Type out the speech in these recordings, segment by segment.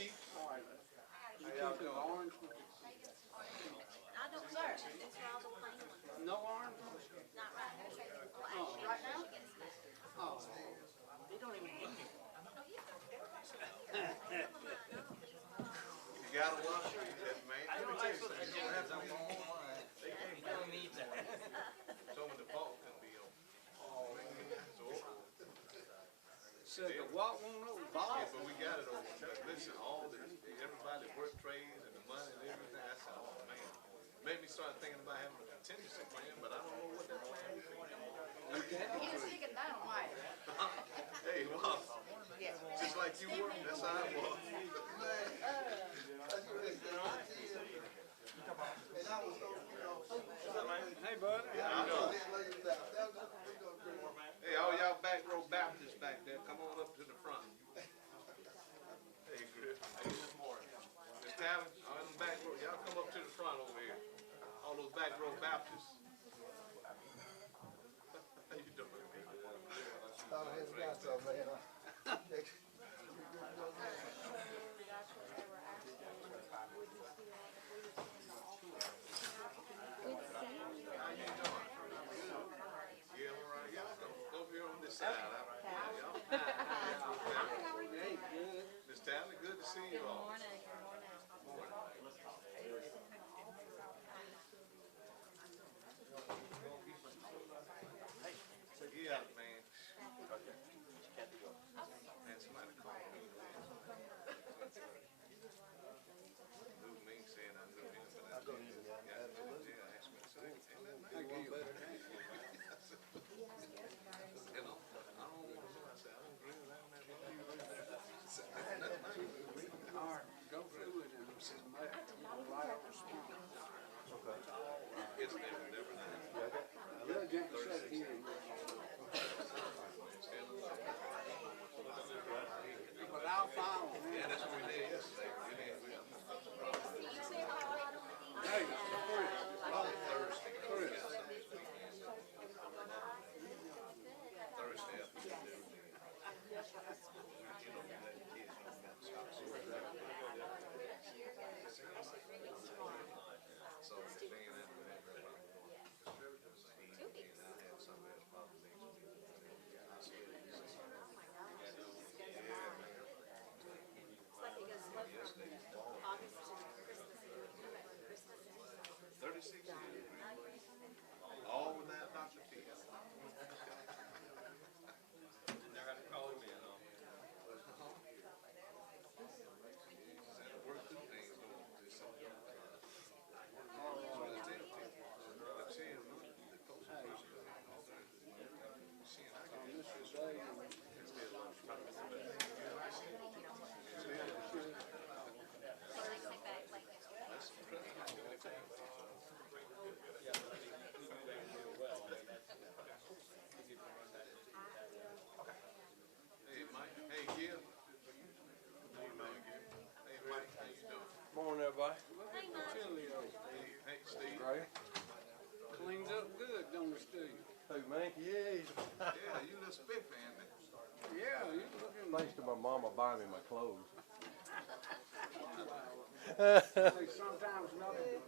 Chief. All right. How y'all doing? Orange? I don't, sir. These are all the plain ones. No orange? Not right here. Well, actually, right now? Oh. They don't even eat it. You got a wash? Yes, man. I don't like what You don't have to be online. they don't need that. Some of the fault can be on. So the what won't know? Ball? Yeah, but we got it over. Listen, all this, everybody work trades and the money and everything. I said, oh man. Made me start thinking about having a contingency plan, but I don't know what that plan would be. He was sticking dynamite. Hey, wow. Just like you were, that's how I was. Hey, bud. I know. Hey, all y'all back row Baptists back there, come on up to the front. Hey, Griff. Hey, this morning. Miss Talon, all in the back row, y'all come up to the front over here. All those back row Baptists. How you doing? Oh, he's got some, man. How you doing? Yeah, all right. Y'all over here on this side. Hey, good. Miss Talon, good to see you all. Yeah, man. Man, somebody called me. Knew me, saying I knew him, but I didn't. Yeah, asked me, so ain't nothing wrong. You know, I don't want to know. I said, I don't agree with that. All right, go through it and right up the spine. It's never nice. You're getting set here. But I'll follow him. Yeah, that's what we did yesterday. We did. Hey, Thursday. Thursday afternoon. You know, let the kids know about the stop. So, man, I had some else probably next week. I still yesterday. 36 years. All without Dr. P. They're gonna call him in. Work through things, don't do something. But seeing the post seeing I can this is a Hey, Mike. Hey, Gil. Hey, Mike. Hey, Mike. How you doing? Morning, everybody. chili. Hey, Steve. Right? Cleans up good, don't it, Steve? Hey, man. Yeah. Yeah, you little spiffy, ain't it? Yeah, you're looking. Thanks to my mama buying me my clothes. Hey, sometimes nothing.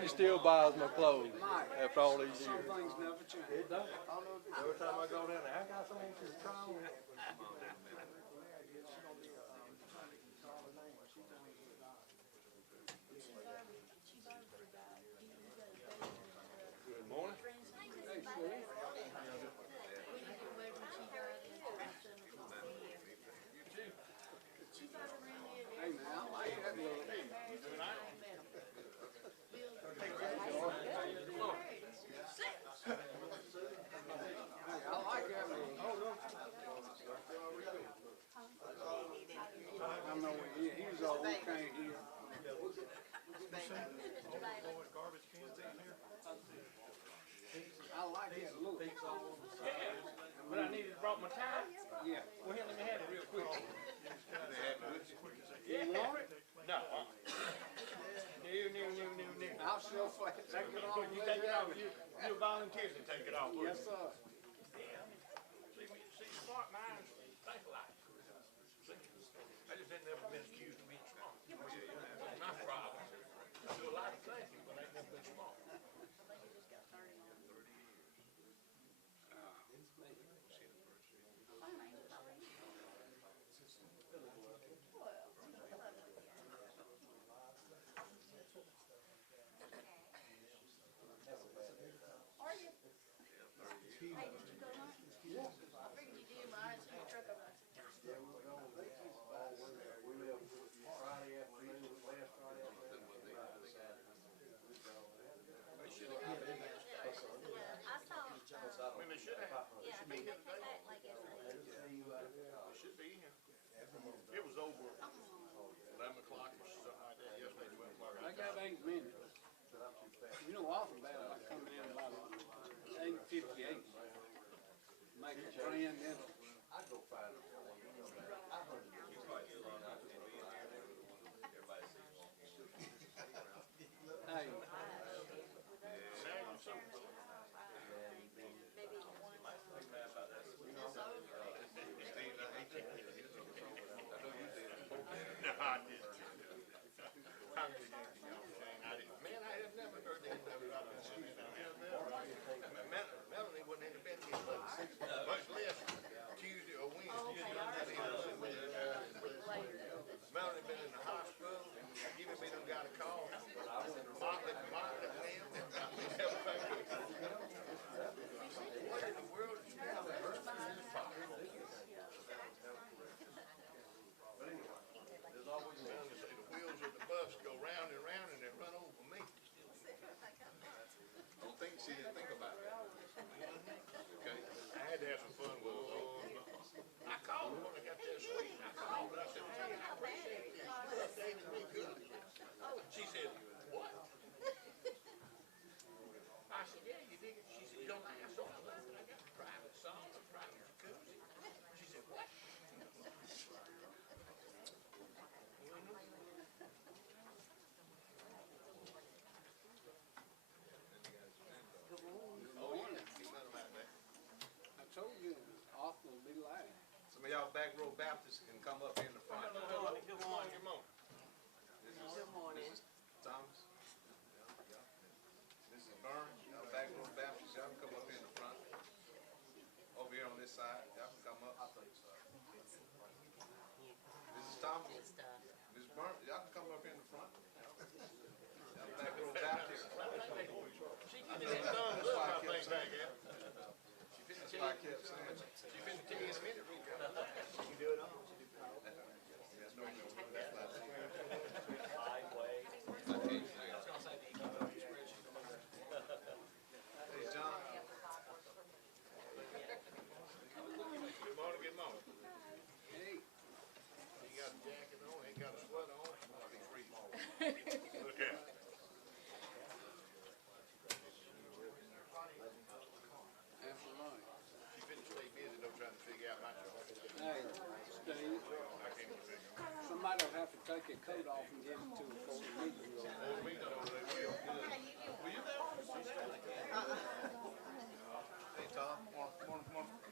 She still buys my clothes after all these Some years. things never change. It does. Every time I go down there, I got some to try on. Good morning. Hey, Steve. Hey, man, I like that little. Hey, I like that little. I know he's all okay here. I like that look. But I needed to brought my tie. Yeah. Well, here, let me have it real quick. They have it with you. You want it? No. No. I'll show for it. Take it off. You take it off. You volunteer to take it off. Yes, sir. See, smart minds think alike. See, I just had never been accused of being should have. Yeah, I think they came back like yesterday. It should be here. It was over 11 o'clock or something like that yesterday, 12 o'clock. I got 8 minutes. You know awful bad about coming in about 8:58. Make a grand entrance. Hey, Melanie wouldn't have been here, much less Tuesday or Wednesday. Melanie been in the hospital, giving me them got a call. Motley Williams, everything. What in the world is that? Melanie said the wheels of the bus go round and round and they run over me. Don't think she didn't think about it. Okay. I had to have some fun with her. I called her when I got that sweet. I called her. I said, hey, I appreciate this. You updated me good. She said, what? I said, yeah, you dig it? She said, you don't like I saw it. I got a private sauna, a private jacuzzi. She said, what? Oh, yeah. Ain't nothing about that. I told you, Austin will be live. Some of y'all back row Baptists can come up in the front. Good morning, good morning. Good morning. This is Thomas. This is Burns. Y'all back row Baptists, y'all can come up in the front. Over here on this side, y'all can come up. This is Thomas. Miss Burns, y'all can come up in the front. Y'all back row Baptists. She gave me that thumbs up, I think, back there. That's why I kept saying. She finna tell you in a minute, Rico. You do it all. Yes, no, no, that's not it. Hey, John. Good morning, good morning. Hey, He got a jacket on, ain't got a sweater on. I'll be freezing. Look at it. after lunch. She finna stay busy though trying to figure out my choice. Hey, Steve, I can't even figure it out. somebody will have to take your coat off and give it to her before the meeting goes. Oh, we know they will. Were you there? Hey, Tom. Morning. Morning.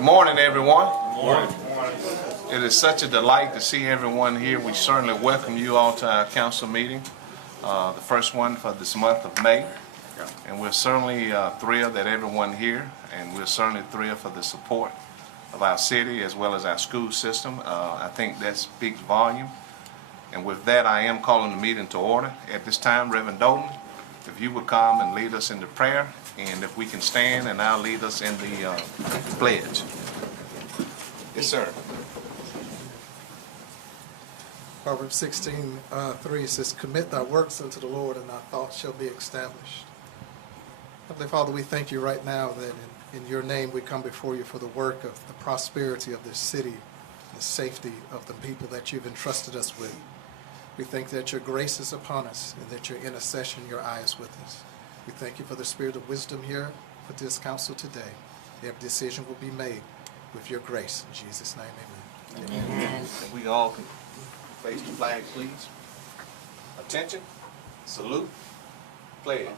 Good morning, everyone. Good morning. It is such a delight to see everyone here. We certainly welcome you all to our council meeting, the first one for this month of May. And we're certainly thrilled that everyone here, and we're certainly thrilled for the support of our city as well as our school system. I think that speaks volume. And with that, I am calling the meeting to order. At this time, Reverend Dolan, if you would come and lead us in the prayer, and if we can stand, and I'll lead us in the pledge. Yes, sir. Proverbs 16:3 says, "Commit thy works unto the Lord, and thy thoughts shall be established." Heavenly Father, we thank you right now that in your name we come before you for the work of the prosperity of this city, the safety of the people that you've entrusted us with. We thank that your grace is upon us and that your intercession, your eye is with us. We thank you for the spirit of wisdom here with this council today. Every decision will be made with your grace. In Jesus' name, amen. Amen. If we all can face the flag, please. Attention, salute, pledge.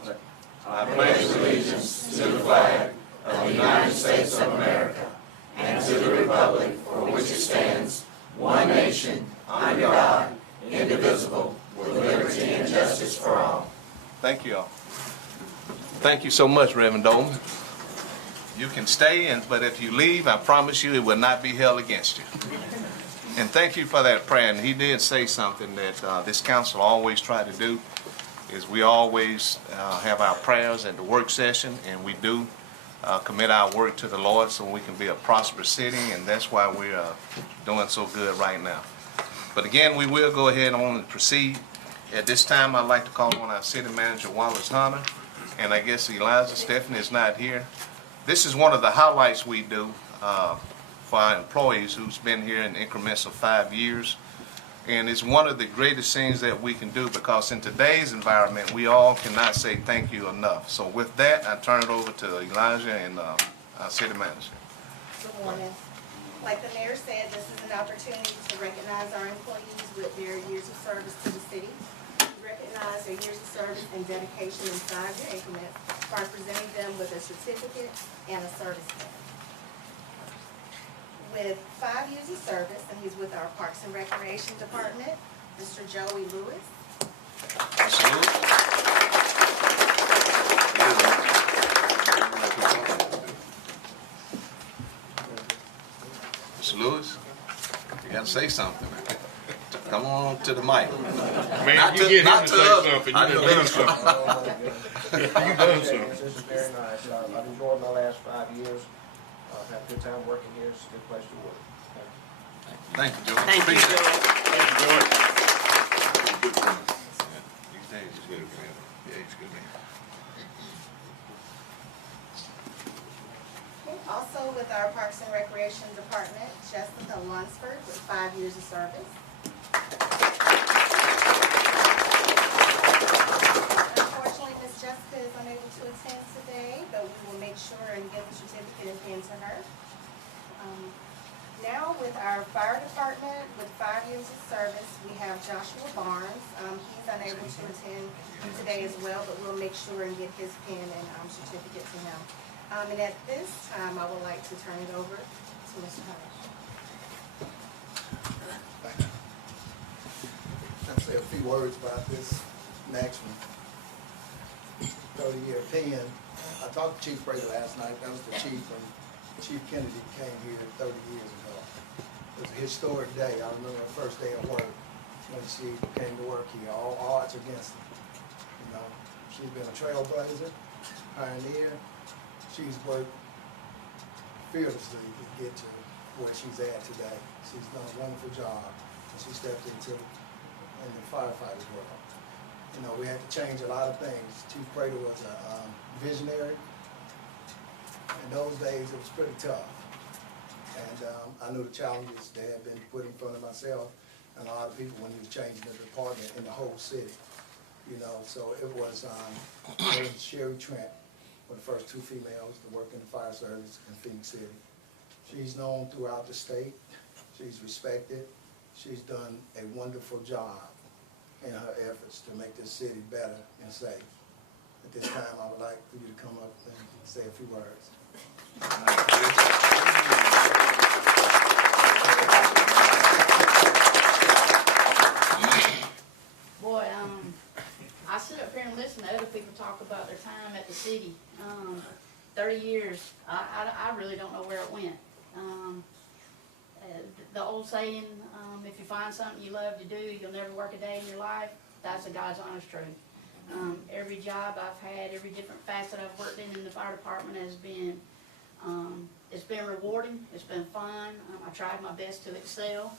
I pledge allegiance to the flag of the United States of America and to the republic for which it stands, one nation, under God, indivisible, with liberty and justice for all. Thank you all. Thank you so much, Reverend Dolan. You can stay, but if you leave, I promise you it will not be held against you. And thank you for that prayer. And he did say something that this council always try to do, is we always have our prayers at the work session, and we do commit our work to the Lord so we can be a prosperous city, and that's why we're doing so good right now. But again, we will go ahead and proceed. At this time, I'd like to call on our city manager, Wallace Hunter, and I guess Eliza Stephanie is not here. This is one of the highlights we do for our employees who's been here in increments of 5 years. And it's one of the greatest things that we can do, because in today's environment, we all cannot say thank you enough. So with that, I turn it over to Elijah and our city manager. Good morning. Like the mayor said, this is an opportunity to recognize our employees with their years of service to the city. We recognize their years of service and dedication in 5-year increments by presenting them with a certificate and a service pin. With 5 years of service, and he's with our Parks and Recreation Department, Mr. Joey Lewis. Mr. Lewis, you got to say something. Come on to the mic. Man, Not you to- get him not to to say us. something. I You know done done that. something. You done something. This is very nice. I've enjoyed my last 5 years. I've had a good time working here. It's a good place to work. Thank you, Joey. Thank you, Appreciate it. Joey. Thank you, Joey. These days he's good, man. Yeah, he's good, man. Also with our Parks and Recreation Department, Jessica Lunsford with 5 years of service. Unfortunately, Miss Jessica is unable to attend today, but we will make sure and give the certificate and pin to her. Now with our fire department with 5 years of service, we have Joshua Barnes. He's unable to attend today as well, but we'll make sure and get his pin and certificate to him. And at this time, I would like to turn it over to Mr. Hunter. Thank you. I'll say a few words about this next one. 30-year pin. I talked to Chief Brady last night. That was the chief when Chief Kennedy came here 30 years ago. It was a historic day. I remember the first day of work when she came to work here. All odds against her. You know, she's been a trailblazer, pioneer. She's worked fearlessly to get to where she's at today. She's done a wonderful job, and she stepped into in the firefighter's world. You know, we had to change a lot of things. Chief Prater was a visionary. In those days, it was pretty tough. And I knew the challenges that had been put in front of myself and a lot of people when he was changing the department in the whole city. You know, so it was Sherry Trent, one of the first 2 females to work in the fire service in Phoenix City. She's known throughout the state. She's respected. She's done a wonderful job in her efforts to make this city better and safe. At this time, I would like for you to come up and say a few words. Boy, I sit up here and listen to other people talk about their time at the city. 30 years, I really don't know where it went. The old saying, if you find something you love to do, you'll never work a day in your life, that's a God's honest truth. Every job I've had, every different facet I've worked in the fire department has been, it's been rewarding, it's been fun. I tried my best to excel.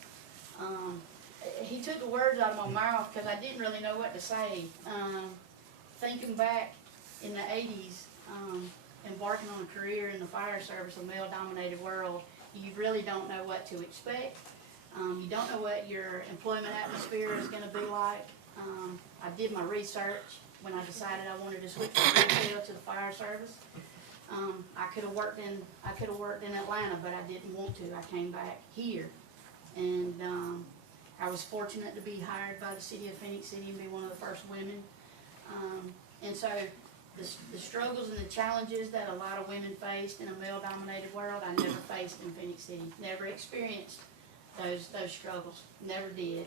He took the words out of my mouth because I didn't really know what to say. Thinking back in the 80s, embarking on a career in the fire service, a male-dominated world, you really don't know what to expect. You don't know what your employment atmosphere is going to be like. I did my research when I decided I wanted to switch from retail to the fire service. I could have worked in Atlanta, but I didn't want to. I came back here, and I was fortunate to be hired by the city of Phoenix City and be one of the first women. And so the struggles and the challenges that a lot of women faced in a male-dominated world, I never faced in Phoenix City. Never experienced those struggles. Never did.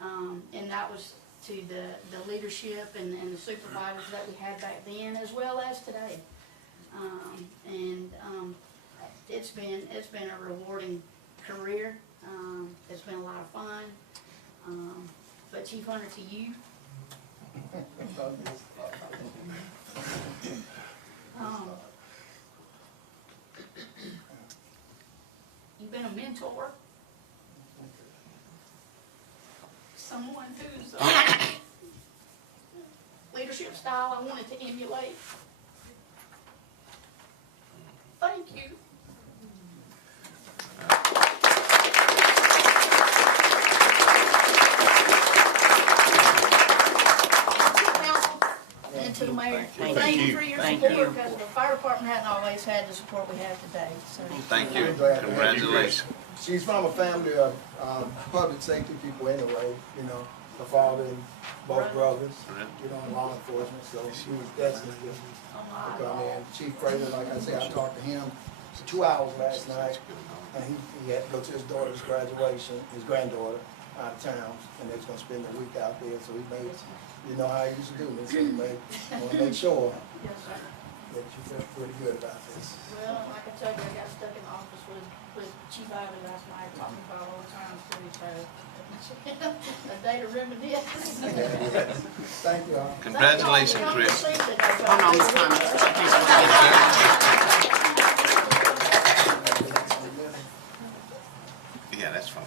And that was to the leadership and the supervisors that we had back then, as well as today. It's been a rewarding career. It's been a lot of fun. But Chief Hunter, to you, you've been a mentor, someone whose leadership style I wanted to emulate. Thank you. And to the mayor, thank you for your support, because the fire department hadn't always had the support we have today. So Thank you. Congratulations. She's from a family of public safety people anyway, you know, her father and both brothers, you know, in law enforcement, so she was destined to come in. Chief Fraser, like I said, I talked to him for 2 hours last night, and he had to go to his daughter's graduation, his granddaughter, out of town, and they're gonna spend the week out there, so he made, you know how he used to do this, so he made, wanna make sure yes, sir. that you feel pretty good about this. Well, like I told you, I got stuck in the office with Chief Ivy last night, talking about old times too, so a day to reminisce. Thank you all. Congratulations, Chris. Hold on, Ms. Yeah, that's fine.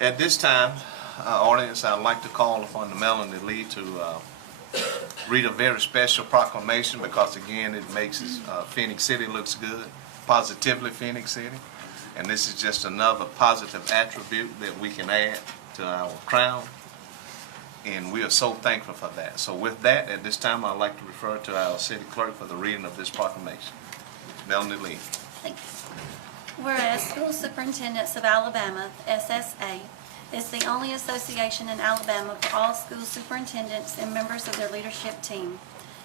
Yeah. At this time, audience, I'd like to call upon the Melanie Lee to read a very special proclamation, because again, it makes Phoenix City looks good, positively Phoenix City. And this is just another positive attribute that we can add to our crown. And we are so thankful for that. So with that, at this time, I'd like to refer to our city clerk for the reading of this proclamation. Melanie Lee. Thanks. Whereas School Superintendents of Alabama, SSA, is the only association in Alabama for all school superintendents and members of their leadership team.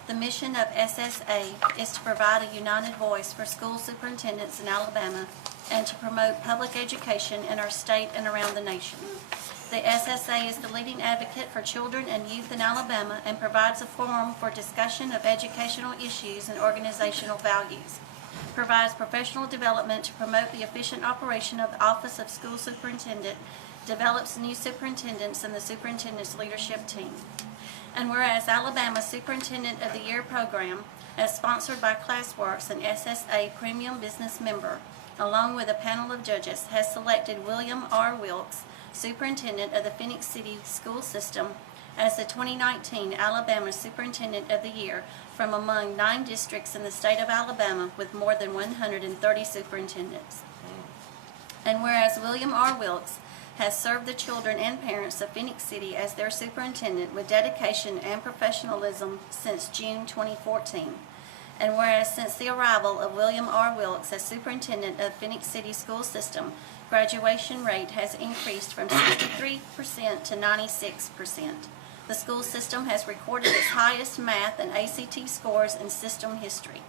The mission of SSA is to provide a united voice for school superintendents in Alabama and to promote public education in our state and around the nation. The SSA is the leading advocate for children and youth in Alabama and provides a forum for discussion of educational issues and organizational values. Provides professional development to promote the efficient operation of the Office of School Superintendent, develops new superintendents and the superintendent's leadership team. And whereas Alabama Superintendent of the Year program, as sponsored by ClassWorks, an SSA Premium Business member, along with a panel of judges, has selected William R. Wilkes, Superintendent of the Phoenix City School System, as the 2019 Alabama Superintendent of the Year from among 9 districts in the state of Alabama with more than 130 superintendents. And whereas William R. Wilkes has served the children and parents of Phoenix City as their superintendent with dedication and professionalism since June 2014. And whereas since the arrival of William R. Wilkes as superintendent of Phoenix City School System, graduation rate has increased from 63% to 96%. The school system has recorded its highest math and ACT scores in system history.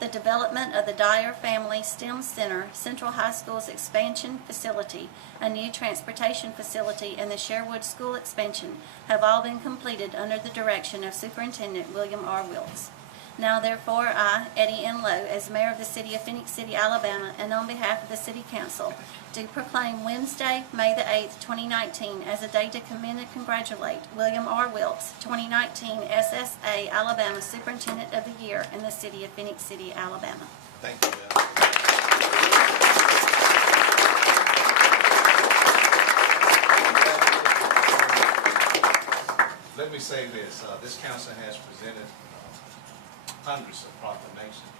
The development of the Dyer Family STEM Center, Central High School's expansion facility, a new transportation facility, and the Sherwood School expansion have all been completed under the direction of Superintendent William R. Wilkes. Now therefore, I, Eddie N. Lowe, as Mayor of the City of Phoenix City, Alabama, and on behalf of the City Council, do proclaim Wednesday, May the 8th, 2019, as a day to commend and congratulate William R. Wilkes, 2019 SSA Alabama Superintendent of the Year in the City of Phoenix City, Alabama. Thank you, Let me say this. This council has presented hundreds of proclamations,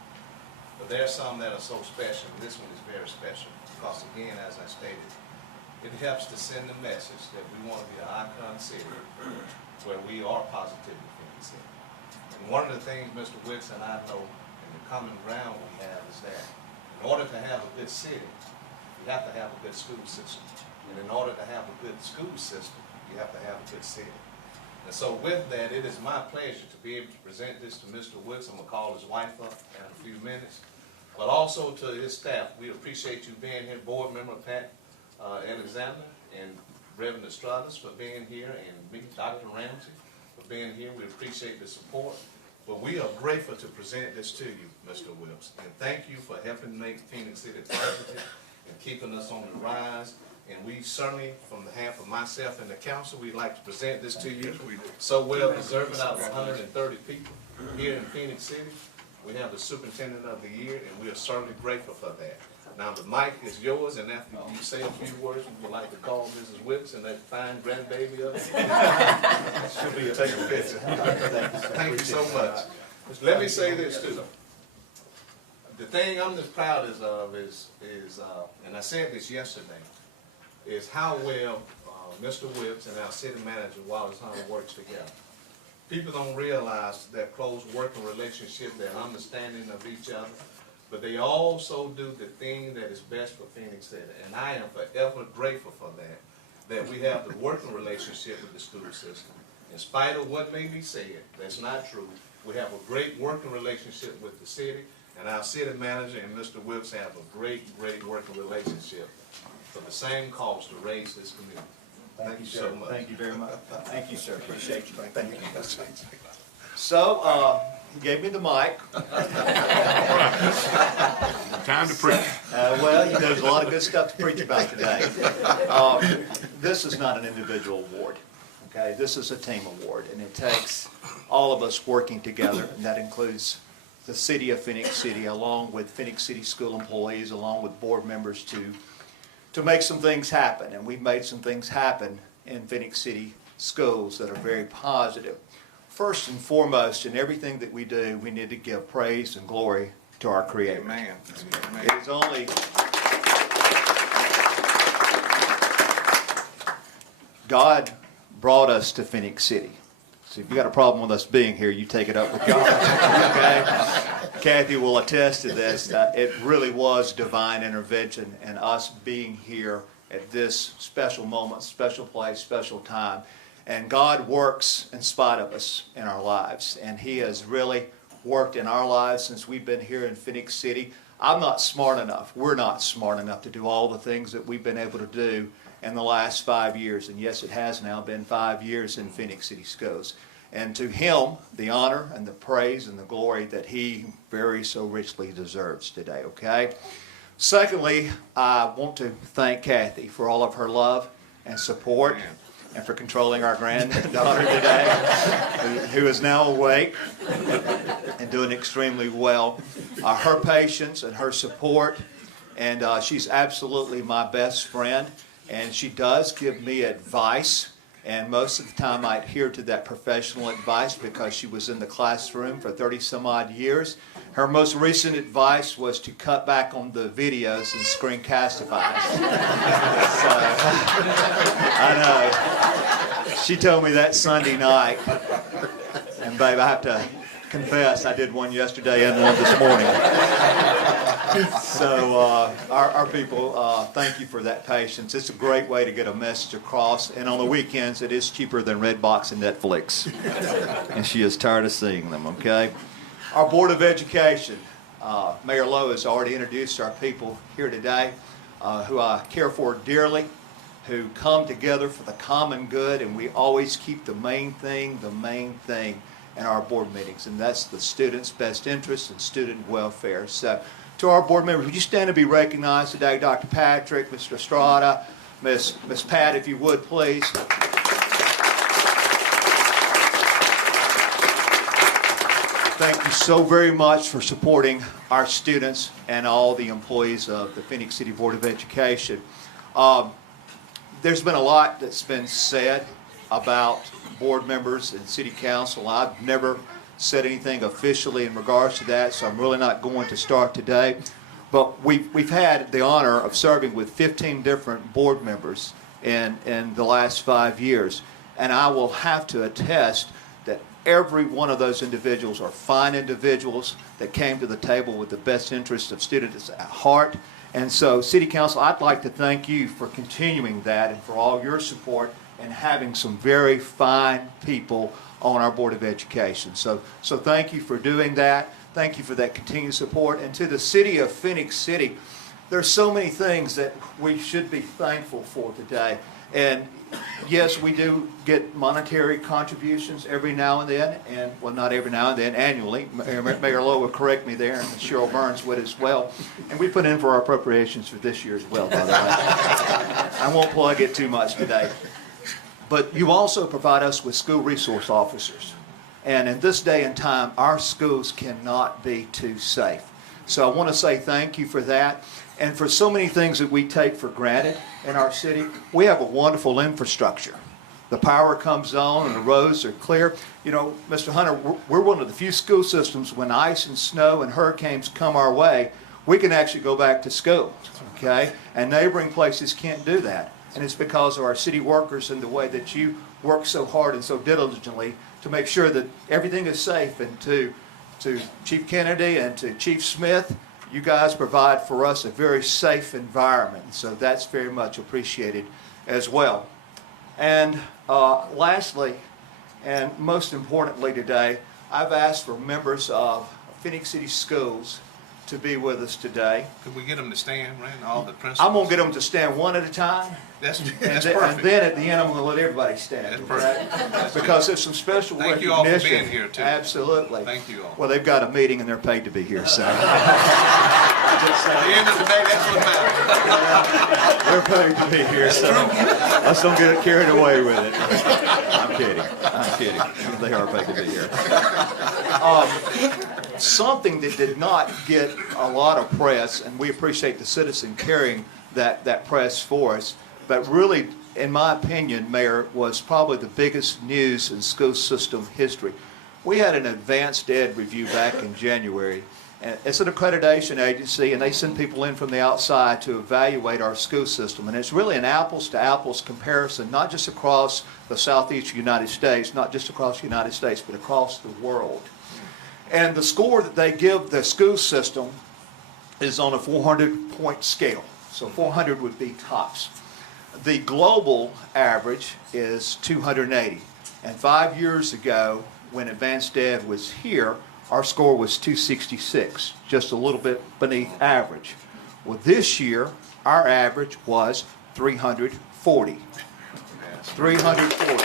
but there are some that are so special. This one is very special because, again, as I stated, it helps to send the message that we want to be an icon city where we are positively Phoenix City. And one of the things Mr. Wicks and I know, and the common ground we have, is that in order to have a good city, you have to have a good school system. And in order to have a good school system, you have to have a good city. And so with that, it is my pleasure to be able to present this to Mr. Woods. I'm going to call his wife up in a few minutes. But also to his staff, we appreciate you being here, Board Member Pat Alexander and Reverend Estradas for being here, and me, Dr. Ramsey, for being here. We appreciate the support. But we are grateful to present this to you, Mr. Wilkes. And thank you for helping make Phoenix City positive and keeping us on the rise. And we certainly, from the half of myself and the council, we'd like to present this to you. So well deserving out of 130 people here in Phoenix City. We have the Superintendent of the Year, and we are certainly grateful for that. Now the mic is yours, and after you say a few words, we would like to call Mrs. Wilkes and that fine grandbaby up. She'll be taking a picture. Thank you so much. Let me say this too. The thing I'm as proud of is, and I said this yesterday, is how well Mr. Wilkes and our city manager, Wallace Hunter, works together. People don't realize that close working relationship, their understanding of each other, but they also do the thing that is best for Phoenix City. And I am forever grateful for that we have the working relationship with the school system. In spite of what may be said, that's not true. We have a great working relationship with the city, and our city manager and Mr. Wilkes have a great working relationship for the same cause to raise this community. Thank you so much. Thank you very much. Thank you, sir. Appreciate you. Thank you. So, he gave me the mic. Time to preach. Well, there's a lot of good stuff to preach about today. This is not an individual award. Okay, this is a team award, and it takes all of us working together, and that includes the city of Phoenix City, along with Phoenix City school employees, along with board members to make some things happen. And we've made some things happen in Phoenix City schools that are very positive. First and foremost, in everything that we do, we need to give praise and glory to our Creator. Amen. It is only God brought us to Phoenix City. So if you got a problem with us being here, you take it up with God. Okay? Kathy will attest to this. It really was divine intervention, and us being here at this special moment, special place, special time. And God works in spite of us in our lives. And He has really worked in our lives since we've been here in Phoenix City. I'm not smart enough. We're not smart enough to do all the things that we've been able to do in the last 5 years. And yes, it has now been 5 years in Phoenix City Schools. And to Him, the honor and the praise and the glory that He very so richly deserves today, okay? Secondly, I want to thank Kathy for all of her love and support, and for controlling our granddaughter today, who is now awake and doing extremely well. Her patience and her support, and she's absolutely my best friend, and she does give me advice. And most of the time I adhere to that professional advice because she was in the classroom for 30 some odd years. Her most recent advice was to cut back on the videos and screencastify. So, I know. She told me that Sunday night. And babe, I have to confess, I did one yesterday and one this morning. So our people, thank you for that patience. It's a great way to get a message across. And on the weekends, it is cheaper than Redbox and Netflix. And she is tired of seeing them, okay? Our Board of Education, Mayor Lowe has already introduced our people here today, who I care for dearly, who come together for the common good, and we always keep the main thing in our board meetings, and that's the students' best interests and student welfare. So to our board members, would you stand and be recognized today? Dr. Patrick, Mr. Estrada, Miss Pat, if you would, please. Thank you so very much for supporting our students and all the employees of the Phoenix City Board of Education. There's been a lot that's been said about board members and city council. I've never said anything officially in regards to that, so I'm really not going to start today. But we've had the honor of serving with 15 different board members in the last 5 years, and I will have to attest that every one of those individuals are fine individuals that came to the table with the best interests of students at heart. And so, City Council, I'd like to thank you for continuing that and for all your support and having some very fine people on our Board of Education. So thank you for doing that. Thank you for that continued support. And to the City of Phoenix City, there's so many things that we should be thankful for today. And yes, we do get monetary contributions every now and then, and well, not every now and then, annually. Mayor Lowe will correct me there, and Cheryl Burns would as well. And we put in for our appropriations for this year as well, by the way. I won't plug it too much today. But you also provide us with school resource officers. And in this day and time, our schools cannot be too safe. So I want to say thank you for that. And for so many things that we take for granted in our city, we have a wonderful infrastructure. The power comes on and the roads are clear. You know, Mr. Hunter, we're one of the few school systems when ice and snow and hurricanes come our way, we can actually go back to school, okay? And neighboring places can't do that. And it's because of our city workers and the way that you work so hard and so diligently to make sure that everything is safe. And to Chief Kennedy and to Chief Smith, you guys provide for us a very safe environment. So that's very much appreciated as well. And lastly, and most importantly today, I've asked for members of Phoenix City Schools to be with us today. Could we get them to stand, Rand, all the principals? I'm going to get them to stand one at a time. That's And perfect. then at the end, I'm going to let everybody stand. That's perfect. Because there's some special Thank recognition. you all for being here, too. Absolutely. Thank you all. Well, they've got a meeting and they're paid to be here, so. At the end of the day, that's what matters. They're paid to be here, so let's don't get carried away with it. I'm kidding. They are paid to be here. Something that did not get a lot of press, and we appreciate the citizen carrying that press for us, but really, in my opinion, Mayor, was probably the biggest news in school system history. We had an advanced ed review back in January. And it's an accreditation agency, and they send people in from the outside to evaluate our school system. And it's really an apples-to-apples comparison, not just across the southeastern United States, not just across the United States, but across the world. And the score that they give the school system is on a 400-point scale. So 400 would be tops. The global average is 280. And 5 years ago, when Advanced Ed was here, our score was 266, just a little bit beneath average. Well, this year, our average was 340. 340.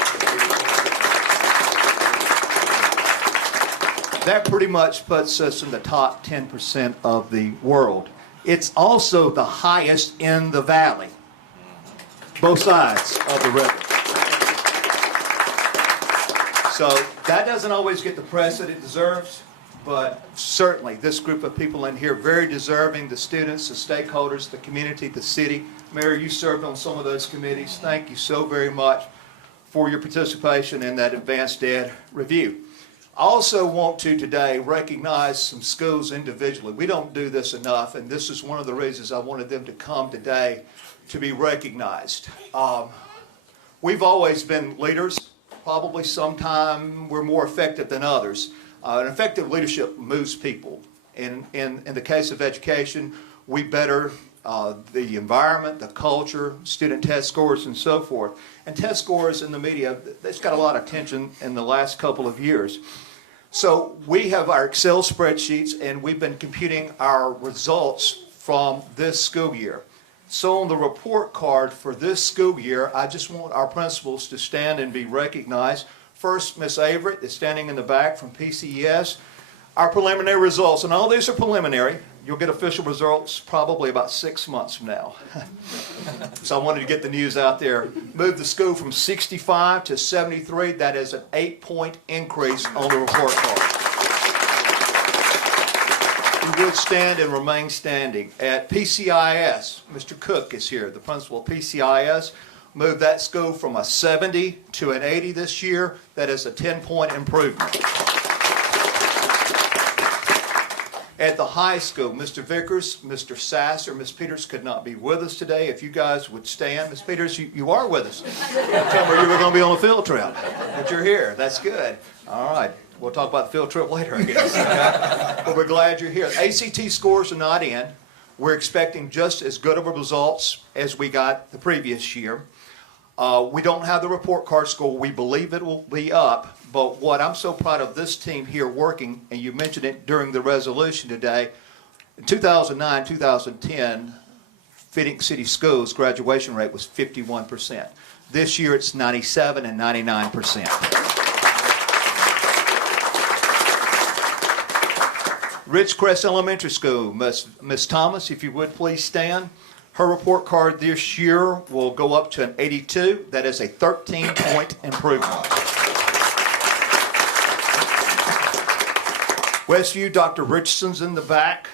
That pretty much puts us in the top 10% of the world. It's also the highest in the valley, both sides of the river. So that doesn't always get the press that it deserves, but certainly this group of people in here, very deserving, the students, the stakeholders, the community, the city. Mayor, you served on some of those committees. Thank you so very much for your participation in that Advanced Ed review. I also want to today recognize some schools individually. We don't do this enough, and this is one of the reasons I wanted them to come today to be recognized. We've always been leaders. Probably sometime we're more effective than others. And effective leadership moves people. In the case of education, we better the environment, the culture, student test scores, and so forth. And test scores in the media, that's got a lot of attention in the last couple of years. So we have our Excel spreadsheets, and we've been computing our results from this school year. So on the report card for this school year, I just want our principals to stand and be recognized. First, Ms. Averett is standing in the back from PCES. Our preliminary results, and all these are preliminary. You'll get official results probably about 6 months from now. So I wanted to get the news out there. Moved the school from 65 to 73. That is an 8-point increase on the report card. You would stand and remain standing. At PCIS, Mr. Cook is here, the principal of PCIS. Moved that school from a 70 to an 80 this year. That is a 10-point improvement. At the high school, Mr. Vickers, Mr. Sasser, Ms. Peters could not be with us today. If you guys would stand. Ms. Peters, you are with us. Tell me you were going to be on a field trip, but you're here. That's good. All right. We'll talk about the field trip later, I guess. But we're glad you're here. ACT scores are not in. We're expecting just as good of results as we got the previous year. We don't have the report card score. We believe it will be up. But what I'm so proud of this team here working, and you mentioned it during the resolution today, in 2009, 2010, Phoenix City Schools graduation rate was 51%. This year it's 97 and 99%. Ridgecrest Elementary School, Ms. Thomas, if you would please stand. Her report card this year will go up to an 82. That is a 13-point improvement. Westview, Dr. Richardson's in the back.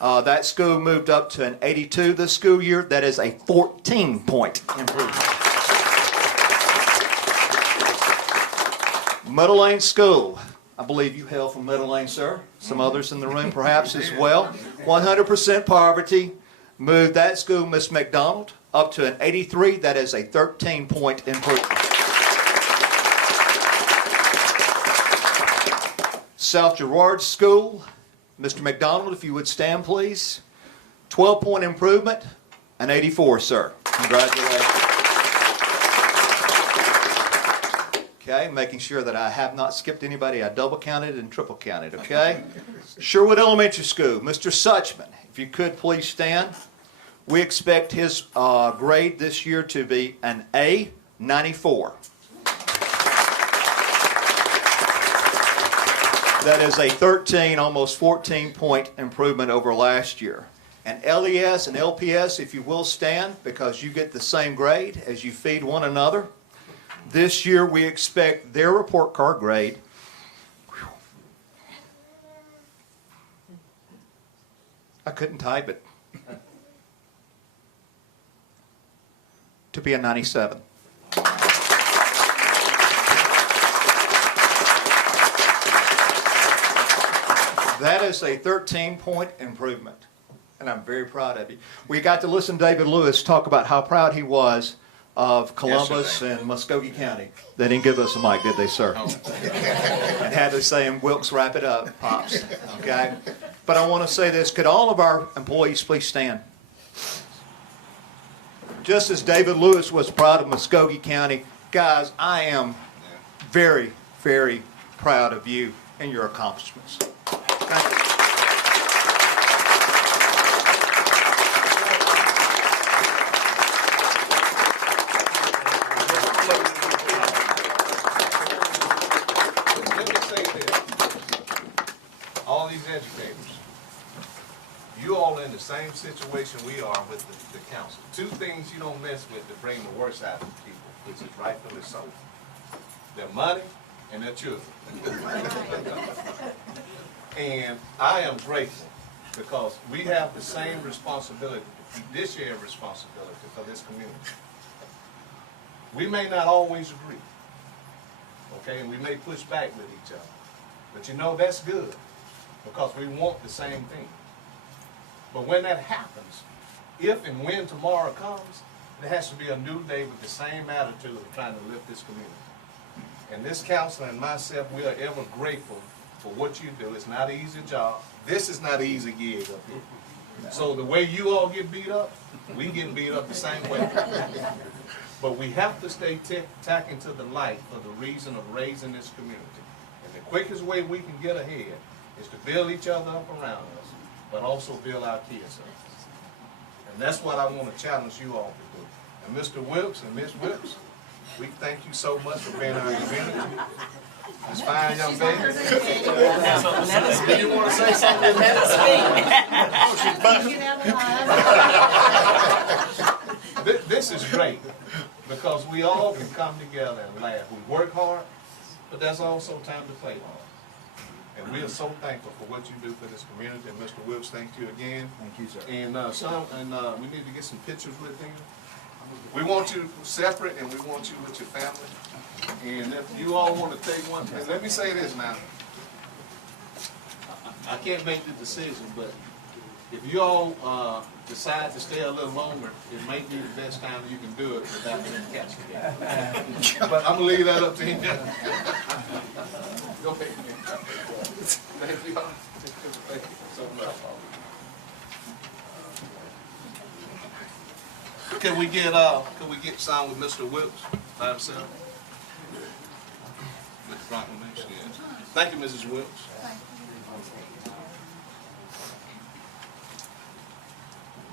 That school moved up to an 82 this school year. That is a 14-point improvement. Meadow Lane School. I believe you hail from Meadow Lane, sir. Some others in the room perhaps as well. 100% poverty. Moved that school, Miss McDonald, up to an 83. That is a 13-point improvement. South Girard School, Mr. McDonald, if you would stand, please. 12-point improvement, an 84, sir. Congratulations. Okay, making sure that I have not skipped anybody. I double counted and triple counted, okay? Sherwood Elementary School, Mr. Suchman, if you could please stand. We expect his grade this year to be an A, 94. That is a 13, almost 14-point improvement over last year. And LES and LPS, if you will stand, because you get the same grade as you feed one another. This year we expect their report card grade I couldn't type it. To be a 97. That is a 13-point improvement, and I'm very proud of you. We got to listen to David Lewis talk about how proud he was of Columbus and Muskogee County. They didn't give us a mic, did they, sir? Oh. And had to say, Wilkes, wrap it up, Pops. Okay? But I want to say this. Could all of our employees please stand? Just as David Lewis was proud of Muskogee County, guys, I am very, very proud of you and your accomplishments. Thank you. Let me say this. All these educators, you all in the same situation we are with the council. Two things you don't mess with to bring the worst out of people, which is rightfully so. Their money and their children. And I am grateful because we have the same responsibility, this year responsibility for this community. We may not always agree, okay, and we may push back with each other, but you know that's good because we want the same thing. But when that happens, if and when tomorrow comes, there has to be a new day with the same attitude of trying to lift this community. And this council and myself, we are ever grateful for what you do. It's not an easy job. This is not an easy gig up here. So the way you all get beat up, we get beat up the same way. But we have to stay tacking to the light for the reason of raising this community. And the quickest way we can get ahead is to build each other up around us, but also build our kids up. And that's what I want to challenge you all to do. And Mr. Whips and Ms. Whips, we thank you so much for being our community. This fine young lady. Do you want to say something? This is great because we all can come together and laugh. We work hard, but there's also time to play hard. And we are so thankful for what you do for this community. And Mr. Wilkes, thank you again. Thank you, sir. And we need to get some pictures with him. We want you separate, and we want you with your family. And if you all want to take one, and let me say this now. I can't make the decision, but if you all decide to stay a little longer, it may be the best time you can do it without being catched again. But I'm gonna leave that up to him. Go ahead. Thank you all. Thank you so much. Can we get signed with Mr. Wilkes by himself? With the proclamation, yes. Thank you, Mrs. Wilkes.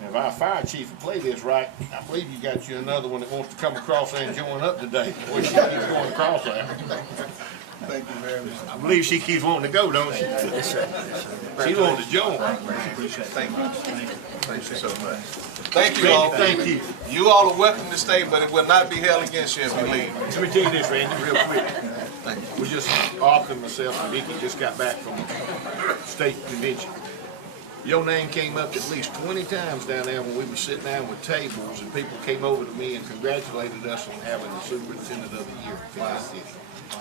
If our fire chief will play this right, I believe you got you another one that wants to come across there and join up today. Boy, she keeps going across there. Thank you very much. I believe she keeps wanting to go, don't she? Yes, sir. She wants to join. Thank you. Thank you so much. Thank you all. Thank you. You all are welcome to stay, but it will not be held against you if you leave. Let me tell you this, Randy, real quick. We just, Arthur, myself, and Vicki just got back from state convention. Your name came up at least 20 times down there when we were sitting down with tables, and people came over to me and congratulated us on having the superintendent of the year in Kansas City.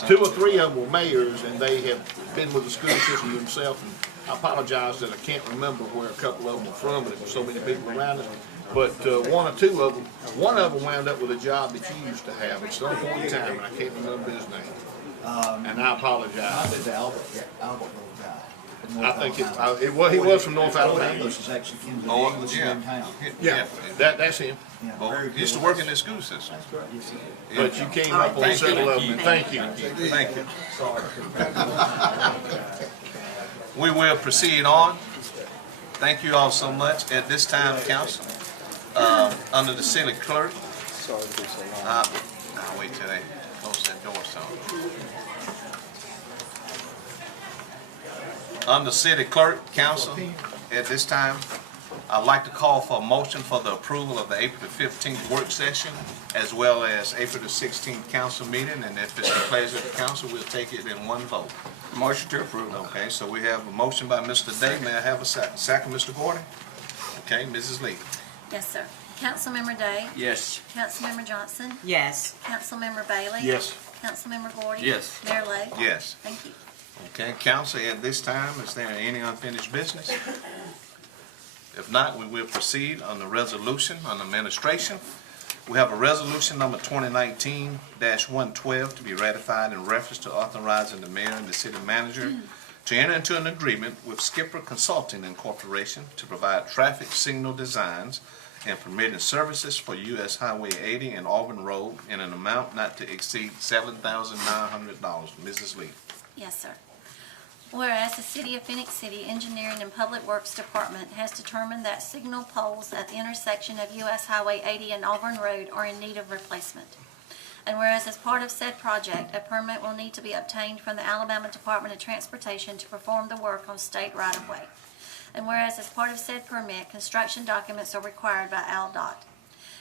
2 or 3 of them were mayors, and they have been with the school system themselves. And I apologize that I can't remember where a couple of them were from, but there were so many people around us. But 1 or 2 of them, one of them wound up with a job that you used to have at some point in time, and I can't remember his name. And I apologize. It's Albert little guy. I think he was from North Alabama. English is actually Ken Oh, English yeah. in town. Yeah, that's him. Yeah, Oh, very he used to good. work in the school system. That's correct. Yes, he did. But you came up on several of them. Thank you. Thank you. We will proceed on. Thank you all so much. At this time, council, under the city clerk. Sorry for so long. I'll wait till they close that door, so. Under city clerk, council, at this time, I'd like to call for a motion for the approval of the April the 15th work session, as well as April the 16th council meeting, and if it's the pleasure of the council, we'll take it in one vote. Motion to approve. Okay, so we have a motion by Mr. Day. May I have a second? Second, Mr. Gordon? Okay, Mrs. Lee. Yes, sir. Councilmember Day? Yes. Councilmember Johnson? Yes. Councilmember Bailey? Yes. Councilmember Gordy? Yes. Mayor Lo? Yes. Thank you. Okay, council, at this time, is there any unfinished business? If not, we will proceed on the resolution on administration. We have a resolution number 2019-112 to be ratified in reference to authorizing the mayor and the city manager to enter into an agreement with Skipper Consulting Incorporation to provide traffic signal designs and permitting services for U.S. Highway 80 and Auburn Road in an amount not to exceed $7,900. Mrs. Lee. Yes, sir. Whereas the City of Phoenix City Engineering and Public Works Department has determined that signal poles at the intersection of U.S. Highway 80 and Auburn Road are in need of replacement. And whereas as part of said project, a permit will need to be obtained from the Alabama Department of Transportation to perform the work on state right-of-way. And whereas as part of said permit, construction documents are required by ALDOT.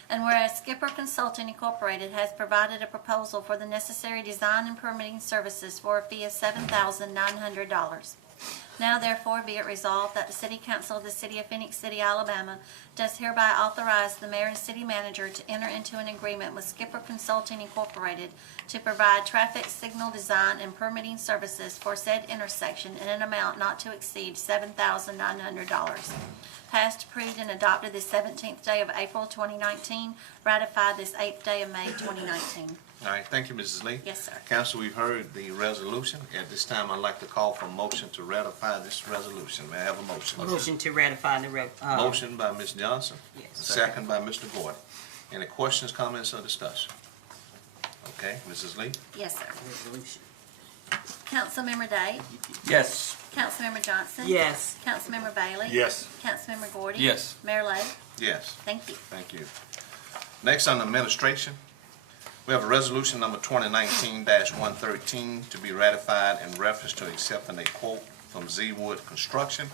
And whereas Skipper Consulting Incorporated has provided a proposal for the necessary design and permitting services for a fee of $7,900. Now therefore be it resolved that the City Council of the City of Phoenix City, Alabama does hereby authorize the mayor and city manager to enter into an agreement with Skipper Consulting Incorporated to provide traffic signal design and permitting services for said intersection in an amount not to exceed $7,900. passed, approved, and adopted this 17th day of April 2019, ratified this 8th day of May 2019. All right, thank you, Mrs. Lee. Yes, sir. Council, we've heard the resolution. At this time, I'd like to call for a motion to ratify this resolution. May I have a motion? Motion to ratify the Motion by Ms. Johnson. Yes. Second by Mr. Gordon. Any questions, comments, or discussion? Okay, Mrs. Lee? Yes, sir. resolution. Councilmember Day? Yes. Councilmember Johnson? Yes. Councilmember Bailey? Yes. Councilmember Gordy? Yes. Mayor Lo? Yes. Thank you. Thank you. Next on administration, we have a resolution number 2019-113 to be ratified in reference to accepting a quote from Z-Wood Construction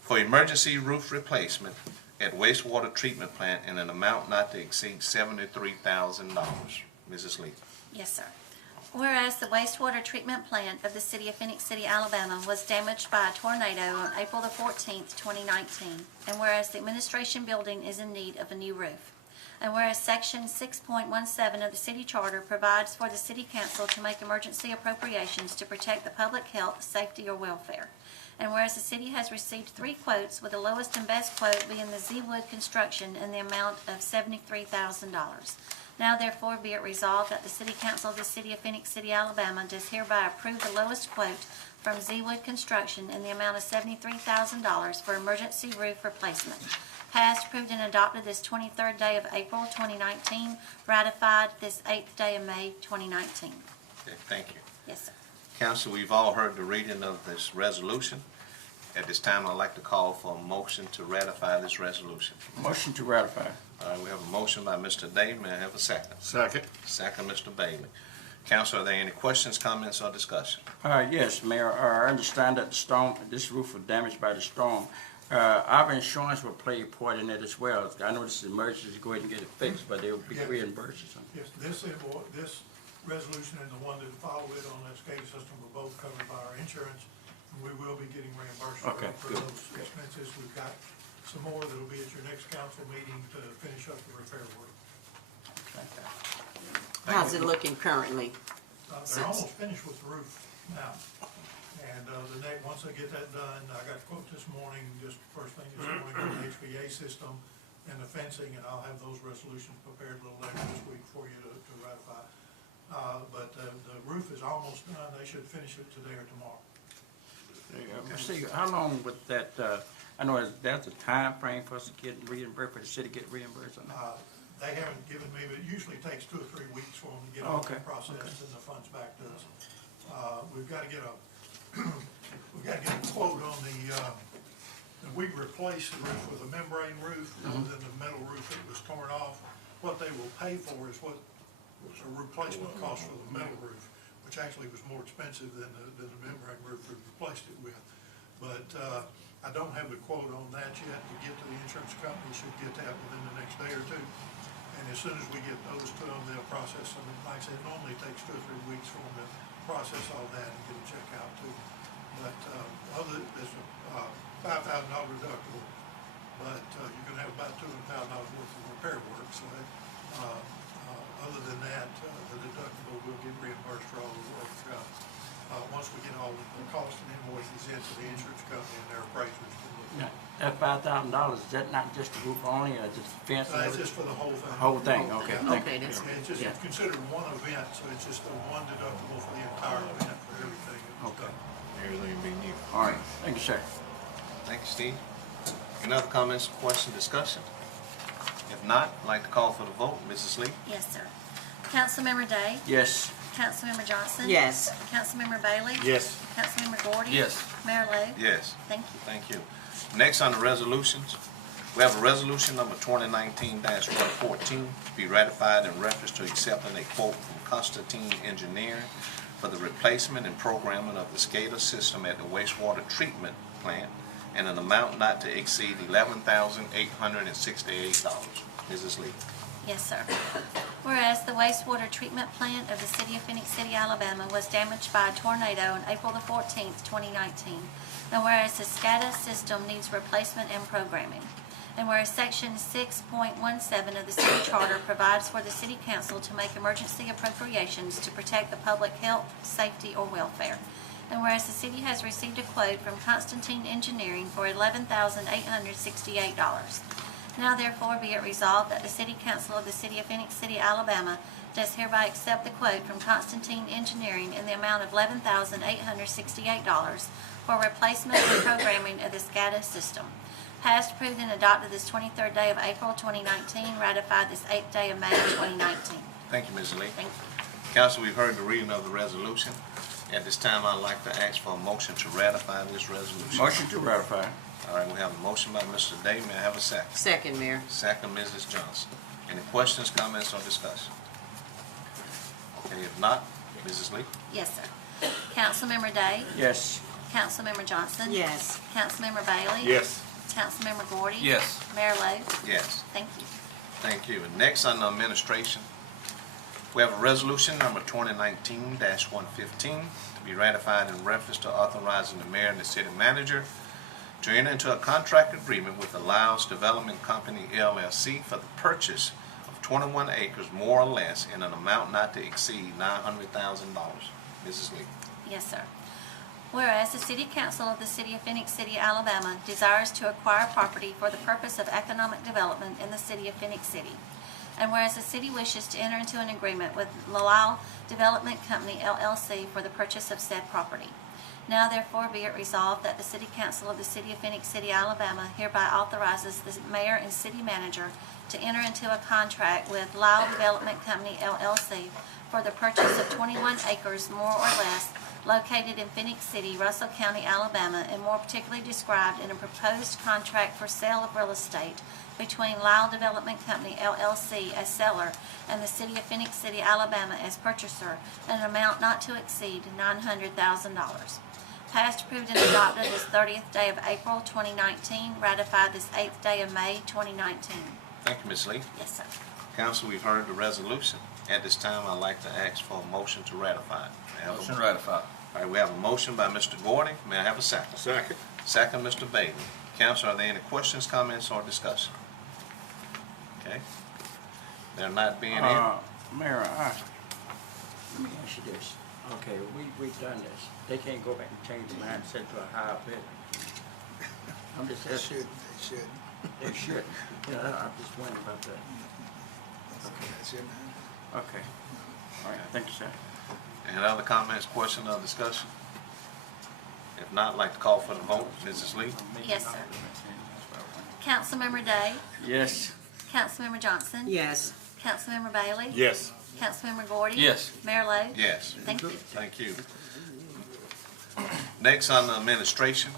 for emergency roof replacement at wastewater treatment plant in an amount not to exceed $73,000. Mrs. Lee. Yes, sir. Whereas the wastewater treatment plant of the city of Phoenix City, Alabama was damaged by a tornado on April the 14th, 2019, and whereas the administration building is in need of a new roof, and whereas Section 6.17 of the city charter provides for the city council to make emergency appropriations to protect the public health, safety, or welfare, and whereas the city has received 3 quotes, with the lowest and best quote being the Z-Wood Construction in the amount of $73,000. Now therefore be it resolved that the City Council of the City of Phoenix City, Alabama does hereby approve the lowest quote from Z-Wood Construction in the amount of $73,000 for emergency roof replacement. Passed, approved, and adopted this 23rd day of April 2019, ratified this 8th day of May 2019. Okay, thank you. Yes, sir. Council, we've all heard the reading of this resolution. At this time, I'd like to call for a motion to ratify this resolution. Motion to ratify. All right, we have a motion by Mr. Day. May I have a second? Second. Second, Mr. Bailey. Council, are there any questions, comments, or discussion? Yes, Mayor, I understand that this roof was damaged by the storm. Our insurance will play a part in it as well. I know this is emergency, go ahead and get it fixed, but they'll be reimbursed or something. Yes, this resolution and the one that followed it on the SCADA system were both covered by our insurance, and we will be getting reimbursed for those expenses. We've got some more that'll be at your next council meeting to finish up the repair work. How's it looking currently? They're almost finished with the roof now. And once I get that done, I got a quote this morning, just first thing this morning, on the HVA system and the fencing, and I'll have those resolutions prepared a little later this week for you to ratify. But the roof is almost done. They should finish it today or tomorrow. See, how long would that, I know that's a time frame for us to get reimbursed, for the city to get reimbursed on that? They haven't given me, but it usually takes 2 or 3 weeks for them to get all the process and the funds back to us. We've got to get a quote on we replaced the roof with a membrane roof rather than the metal roof that was torn off. What they will pay for is what was a replacement cost for the metal roof, which actually was more expensive than the membrane roof we replaced it with. But I don't have the quote on that yet to get to the insurance company. Should get that within the next day or 2. And as soon as we get those to them, they'll process them. Like I said, it normally takes 2 or 3 weeks for them to process all that and get a check out to them. But there's a $5,000 deductible, but you're going to have about $200,000 worth of repair work. So other than that, the deductible will get reimbursed for all the work once we get all the costs and invoices into the insurance company and their appraisers can look at. That $5,000, is that not just the roof only, or just fence? It's just for the whole thing. Whole thing, okay. Okay, that's It's just considered one event, so it's just a one deductible for the entire event for everything. Okay. Everything being new. All right, thank you, sir. Thank you, Steve. Any other comments, questions, discussion? If not, I'd like to call for the vote. Mrs. Lee? Yes, sir. Councilmember Day? Yes. Councilmember Johnson? Yes. Councilmember Bailey? Yes. Councilmember Gordy? Yes. Mayor Lo? Yes. Thank you. Thank you. Next on the resolutions, we have a resolution number 2019-114 to be ratified in reference to accepting a quote from Constantine Engineering for the replacement and programming of the SCADA system at the wastewater treatment plant in an amount not to exceed $11,868. Mrs. Lee. Yes, sir. Whereas the wastewater treatment plant of the city of Phoenix City, Alabama was damaged by a tornado on April the 14th, 2019, and whereas the SCADA system needs replacement and programming, and whereas Section 6.17 of the city charter provides for the city council to make emergency appropriations to protect the public health, safety, or welfare, And whereas the city has received a quote from Constantine Engineering for $11,868. Now therefore be it resolved that the City Council of the City of Phoenix City, Alabama does hereby accept the quote from Constantine Engineering in the amount of $11,868 for replacement and programming of the SCADA system. Passed, approved, and adopted this 23rd day of April 2019, ratified this 8th day of May 2019. Thank you, Ms. Lee. Thank you. Council, we've heard the reading of the resolution. At this time, I'd like to ask for a motion to ratify this resolution. Motion to ratify. All right, we have a motion by Mr. Day. May I have a second? Second, Mayor. Second, Mrs. Johnson. Any questions, comments, or discussion? Okay, if not, Mrs. Lee? Yes, sir. Councilmember Day? Yes. Councilmember Johnson? Yes. Councilmember Bailey? Yes. Councilmember Gordy? Yes. Mayor Lo? Yes. Thank you. Thank you. And next, on the administration, we have a resolution number 2019-115 to be ratified in reference to authorizing the mayor and the city manager to enter into a contract agreement with the Laos Development Company LLC for the purchase of 21 acres more or less in an amount not to exceed $900,000. Mrs. Lee. Yes, sir. Whereas the City Council of the City of Phoenix City, Alabama desires to acquire property for the purpose of economic development in the City of Phoenix City. And whereas the city wishes to enter into an agreement with Lao Development Company LLC for the purchase of said property. Now therefore be it resolved that the City Council of the City of Phoenix City, Alabama hereby authorizes the mayor and city manager to enter into a contract with Lao Development Company LLC for the purchase of 21 acres more or less located in Phoenix City, Russell County, Alabama, and more particularly described in a proposed contract for sale of real estate between Lao Development Company LLC as seller and the City of Phoenix City, Alabama as purchaser in an amount not to exceed $900,000. Passed, approved, and adopted this 30th day of April 2019, ratified this 8th day of May 2019. Thank you, Ms. Lee. Yes, sir. Council, we've heard the resolution. At this time, I'd like to ask for a motion to ratify. May I have a Motion ratified. All right, we have a motion by Mr. Gordon. May I have a second? Second. Second, Mr. Bailey. Council, are there any questions, comments, or discussion? Okay. There not being any. Mayor, let me ask you this. Okay, we've done this. They can't go back and change the mind, set to a higher bid. I'm just They asking. should. They should. Yeah, I'm just wondering about that. That's it, man. Okay. All right, thank you, sir. Any other comments, questions, or discussion? If not, I'd like to call for the vote. Mrs. Lee? Yes, sir. Councilmember Day? Yes. Councilmember Johnson? Yes. Councilmember Bailey? Yes. Councilmember Gordy? Yes. Mayor Lo? Yes. Thank you. Thank you. Next on the administration,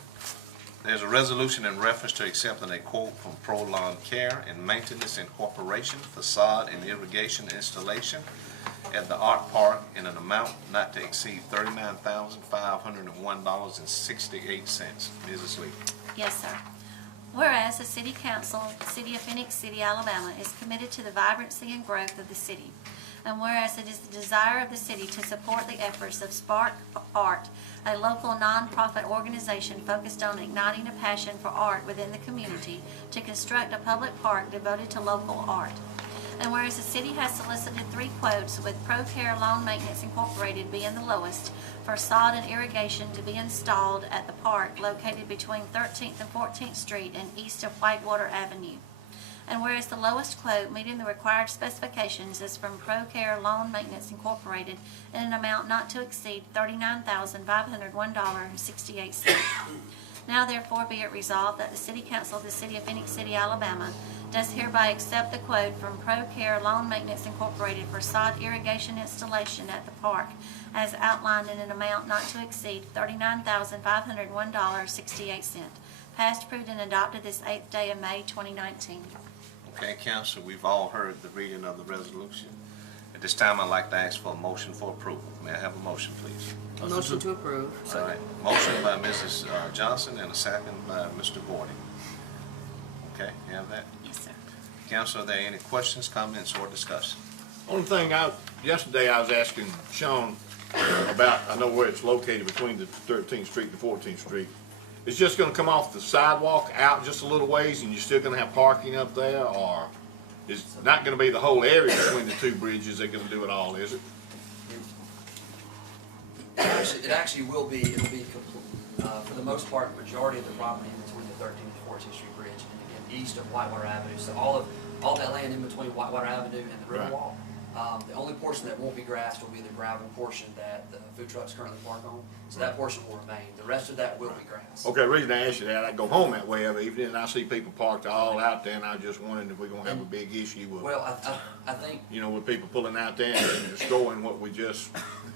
there's a resolution in reference to accepting a quote from Prolon Care and Maintenance Incorporation facade and irrigation installation at the Art Park in an amount not to exceed $39,501.68. Mrs. Lee. Yes, sir. Whereas the City Council, City of Phoenix City, Alabama, is committed to the vibrancy and growth of the city. And whereas it is the desire of the city to support the efforts of Spark Art, a local nonprofit organization focused on igniting a passion for art within the community, to construct a public park devoted to local art. And whereas the city has solicited 3 quotes, with ProCare Lawn Maintenance Incorporated being the lowest, for sod and irrigation to be installed at the park located between 13th and 14th Street and east of Whitewater Avenue. And whereas the lowest quote meeting the required specifications is from ProCare Lawn Maintenance Incorporated in an amount not to exceed $39,501.68. Now therefore be it resolved that the City Council of the City of Phoenix City, Alabama does hereby accept the quote from ProCare Lawn Maintenance Incorporated for sod irrigation installation at the park as outlined in an amount not to exceed $39,501.68. Passed, approved, and adopted this 8th day of May 2019. Okay, Council, we've all heard the reading of the resolution. At this time, I'd like to ask for a motion for approval. May I have a motion, please? Motion to approve. All right, motion by Mrs. Johnson and a second by Mr. Gordon. Okay, you have that? Yes, sir. Council, are there any questions, comments, or discussion? Only thing yesterday I was asking Sean about, I know where it's located between the 13th Street and 14th Street. It's just gonna come off the sidewalk out just a little ways and you're still gonna have parking up there, or it's not gonna be the whole area between the 2 bridges? They're gonna do it all, is it? actually will be, it'll be, for the most part, the majority of the property in between the 13th and 14th Street Bridge and east of Whitewater Avenue. So all that land in between Whitewater Avenue and the Riverwalk. The only portion that won't be grassed will be the gravel portion that the food trucks currently park on. So that portion will remain. The rest of that will be grass. Okay, the reason I asked you that, I go home that way every evening, and I see people parked all out there, and I just wondering if we're gonna have a big issue with, Well, I think, you know, with people pulling out there and destroying what we just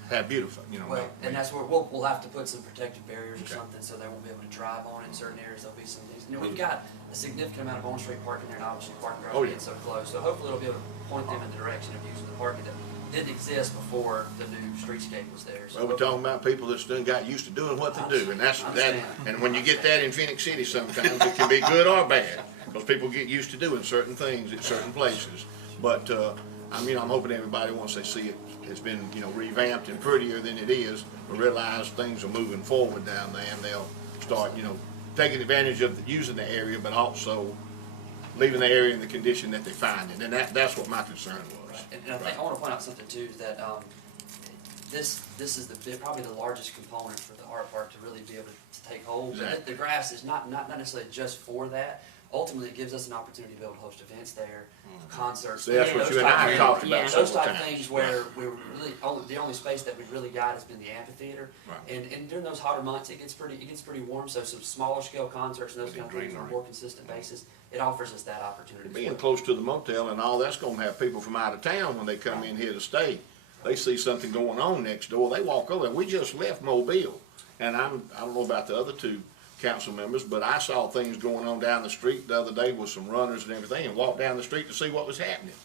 have beautiful, you know. well, and that's where we'll have to put some protective barriers or something so they won't be able to drive on it in certain areas. There'll be some things. You know, we've got a significant amount of on-street parking there, and obviously parking garage being so close. So hopefully it'll be able to point them in the direction of using the parking that didn't exist before the new streetscape was there. So Well, we're talking about people that still got used to doing what they do, and that's that. And when you get that in Phoenix City, sometimes it can be good or bad, because people get used to doing certain things at certain places. But I mean, I'm hoping everybody, once they see it, it's been, you know, revamped and prettier than it is, will realize things are moving forward down there, and they'll start, you know, taking advantage of using the area, but also leaving the area in the condition that they find it. And that's what my concern was. And I think I want to point out something too, is that this is probably the largest component for the art park to really be able to take hold. Exactly. The grass is not necessarily just for that. Ultimately, it gives us an opportunity to be able to host events there, concerts. So that's what you and I have talked about Those several type of times. things where we're really the only space that we've really got has been the amphitheater. Right. And during those hotter months, it gets pretty warm. So some smaller scale concerts and those kind of things on a more consistent basis, it offers us that opportunity. Being close to the motel and all, that's gonna have people from out of town when they come in here to stay. They see something going on next door, they walk over. We just left Mobile, and I don't know about the other two council members, but I saw things going on down the street the other day with some runners and everything, and walked down the street to see what was happening.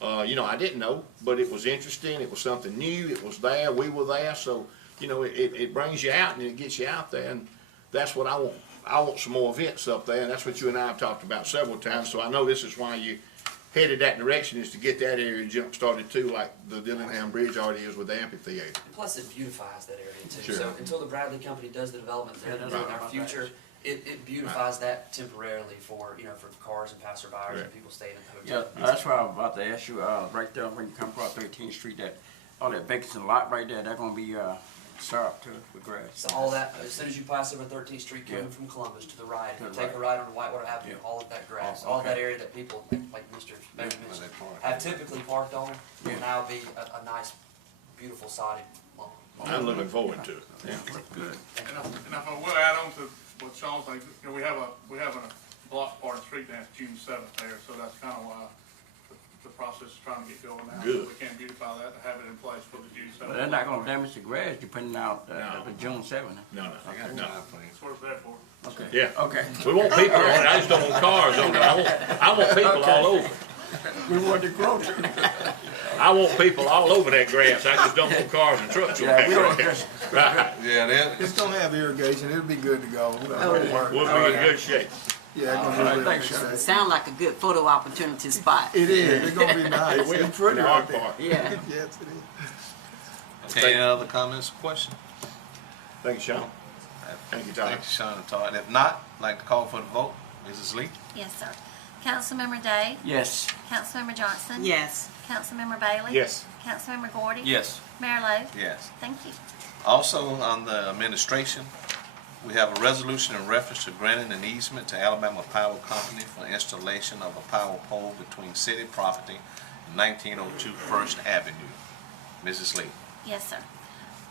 Right. You know, I didn't know, but it was interesting. It was something new. It was there. We were there. So, you know, it brings you out and it gets you out there, and that's what I want. I want some more events up there, and that's what you and I have talked about several times. So I know this is why you headed that direction, is to get that area jump started too, like the Dillingham Bridge already is with the amphitheater. And plus, it beautifies that area too. Sure. So until the Bradley Company does the development there in our future, it beautifies that temporarily for cars and passerbyers and people staying in the Yeah, hotel. that's what I was about to ask you, right there when you come across 13th Street, that, all that vacant lot right there, they're gonna be, syrup too, with grass. So all that, as soon as you pass over 13th Street coming from Columbus to the right, you take a right on Whitewater Avenue, all of that grass, all of that area that people, like Mr. Baker mentioned, have typically parked on, will now be a nice, beautiful sided lawn. I'm looking forward to it. Yeah. Good. And if I will add on to what Sean's saying, you know, we have a block party street dance June 7th there, so that's kind of why the process is trying to get going now. Good. We can beautify that and have it in place for the June 7th. But they're not gonna damage the grass you're putting out, for June 7th. No. That's what it's there for. Okay. Yeah. Okay. We want people on it. I just don't want cars on it. I want people all over. We want to grow too. I want people all over that grass. I just don't want cars and trucks on that grass. Right. Yeah, it's gonna have irrigation, it'll be good to go. We'll be in good shape. Yeah, it's gonna be Thanks, good. sir. Sound like a good photo opportunity spot. It is, it's gonna be nice, It will. it's pretty The right art there. park. Yeah. Yes, it is. Okay, any other comments or questions? Thank you, Sean. Thank you, Todd. Thank you, Sean and Todd. If not, I'd like to call for the vote. Mrs. Lee? Yes, sir. Councilmember Day? Yes. Councilmember Johnson? Yes. Councilmember Bailey? Yes. Councilmember Gordy? Yes. Mayor Lo? Yes. Thank you. Also, on the administration, we have a resolution in reference to granting an easement to Alabama Power Company for installation of a power pole between city property and 1902 First Avenue. Mrs. Lee. Yes, sir.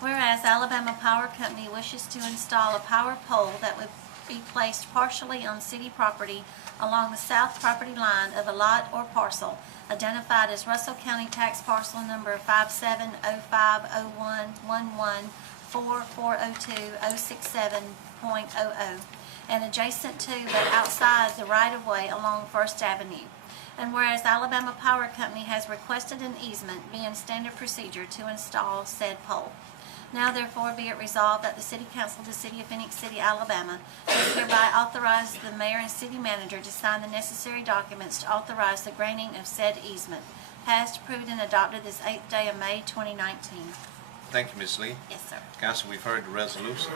Whereas Alabama Power Company wishes to install a power pole that would be placed partially on city property along the south property line of a lot or parcel identified as Russell County Tax Parcel Number 570501114402.067.00 and adjacent to but outside the right-of-way along First Avenue. And whereas Alabama Power Company has requested an easement being standard procedure to install said pole. Now therefore be it resolved that the City Council of the City of Phoenix City, Alabama does hereby authorize the mayor and city manager to sign the necessary documents to authorize the granting of said easement. Passed, approved, and adopted this 8th day of May 2019. Thank you, Ms. Lee. Yes, sir. Council, we've heard the resolution.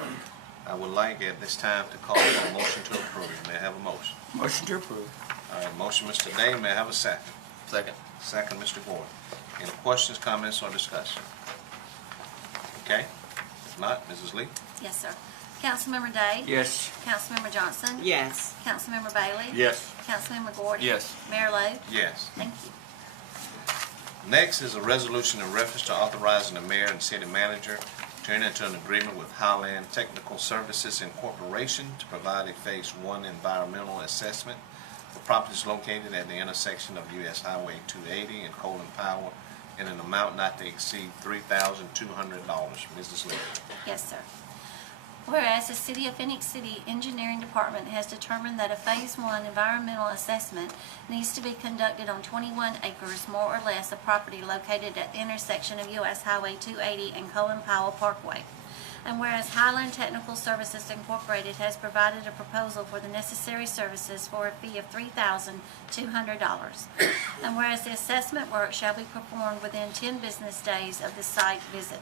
I would like at this time to call for a motion to approve. May I have a motion? Motion to approve. All right, motion, Mr. Day. May I have a second? Second. Second, Mr. Gordon. Any questions, comments, or discussion? Okay. If not, Mrs. Lee? Yes, sir. Councilmember Day? Yes. Councilmember Johnson? Yes. Councilmember Bailey? Yes. Councilmember Gordon? Yes. Mayor Lo? Yes. Thank you. Next is a resolution in reference to authorizing the mayor and city manager to enter into an agreement with Highland Technical Services Incorporation to provide a Phase 1 environmental assessment for properties located at the intersection of US Highway 280 and Colin Powell in an amount not to exceed $3,200. Mrs. Lee. Yes, sir. Whereas the City of Phoenix City Engineering Department has determined that a Phase 1 environmental assessment needs to be conducted on 21 acres, more or less, of property located at the intersection of US Highway 280 and Colin Powell Parkway. And whereas Highland Technical Services Incorporated has provided a proposal for the necessary services for a fee of $3,200. And whereas the assessment work shall be performed within 10 business days of the site visit.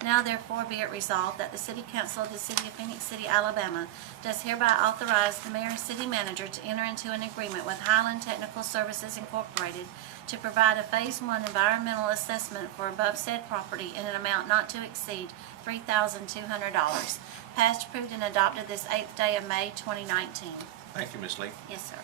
Now therefore be it resolved that the City Council of the City of Phoenix City, Alabama does hereby authorize the mayor and city manager to enter into an agreement with Highland Technical Services Incorporated to provide a Phase 1 environmental assessment for above said property in an amount not to exceed $3,200. Passed, approved, and adopted this 8th day of May 2019. Thank you, Ms. Lee. Yes, sir.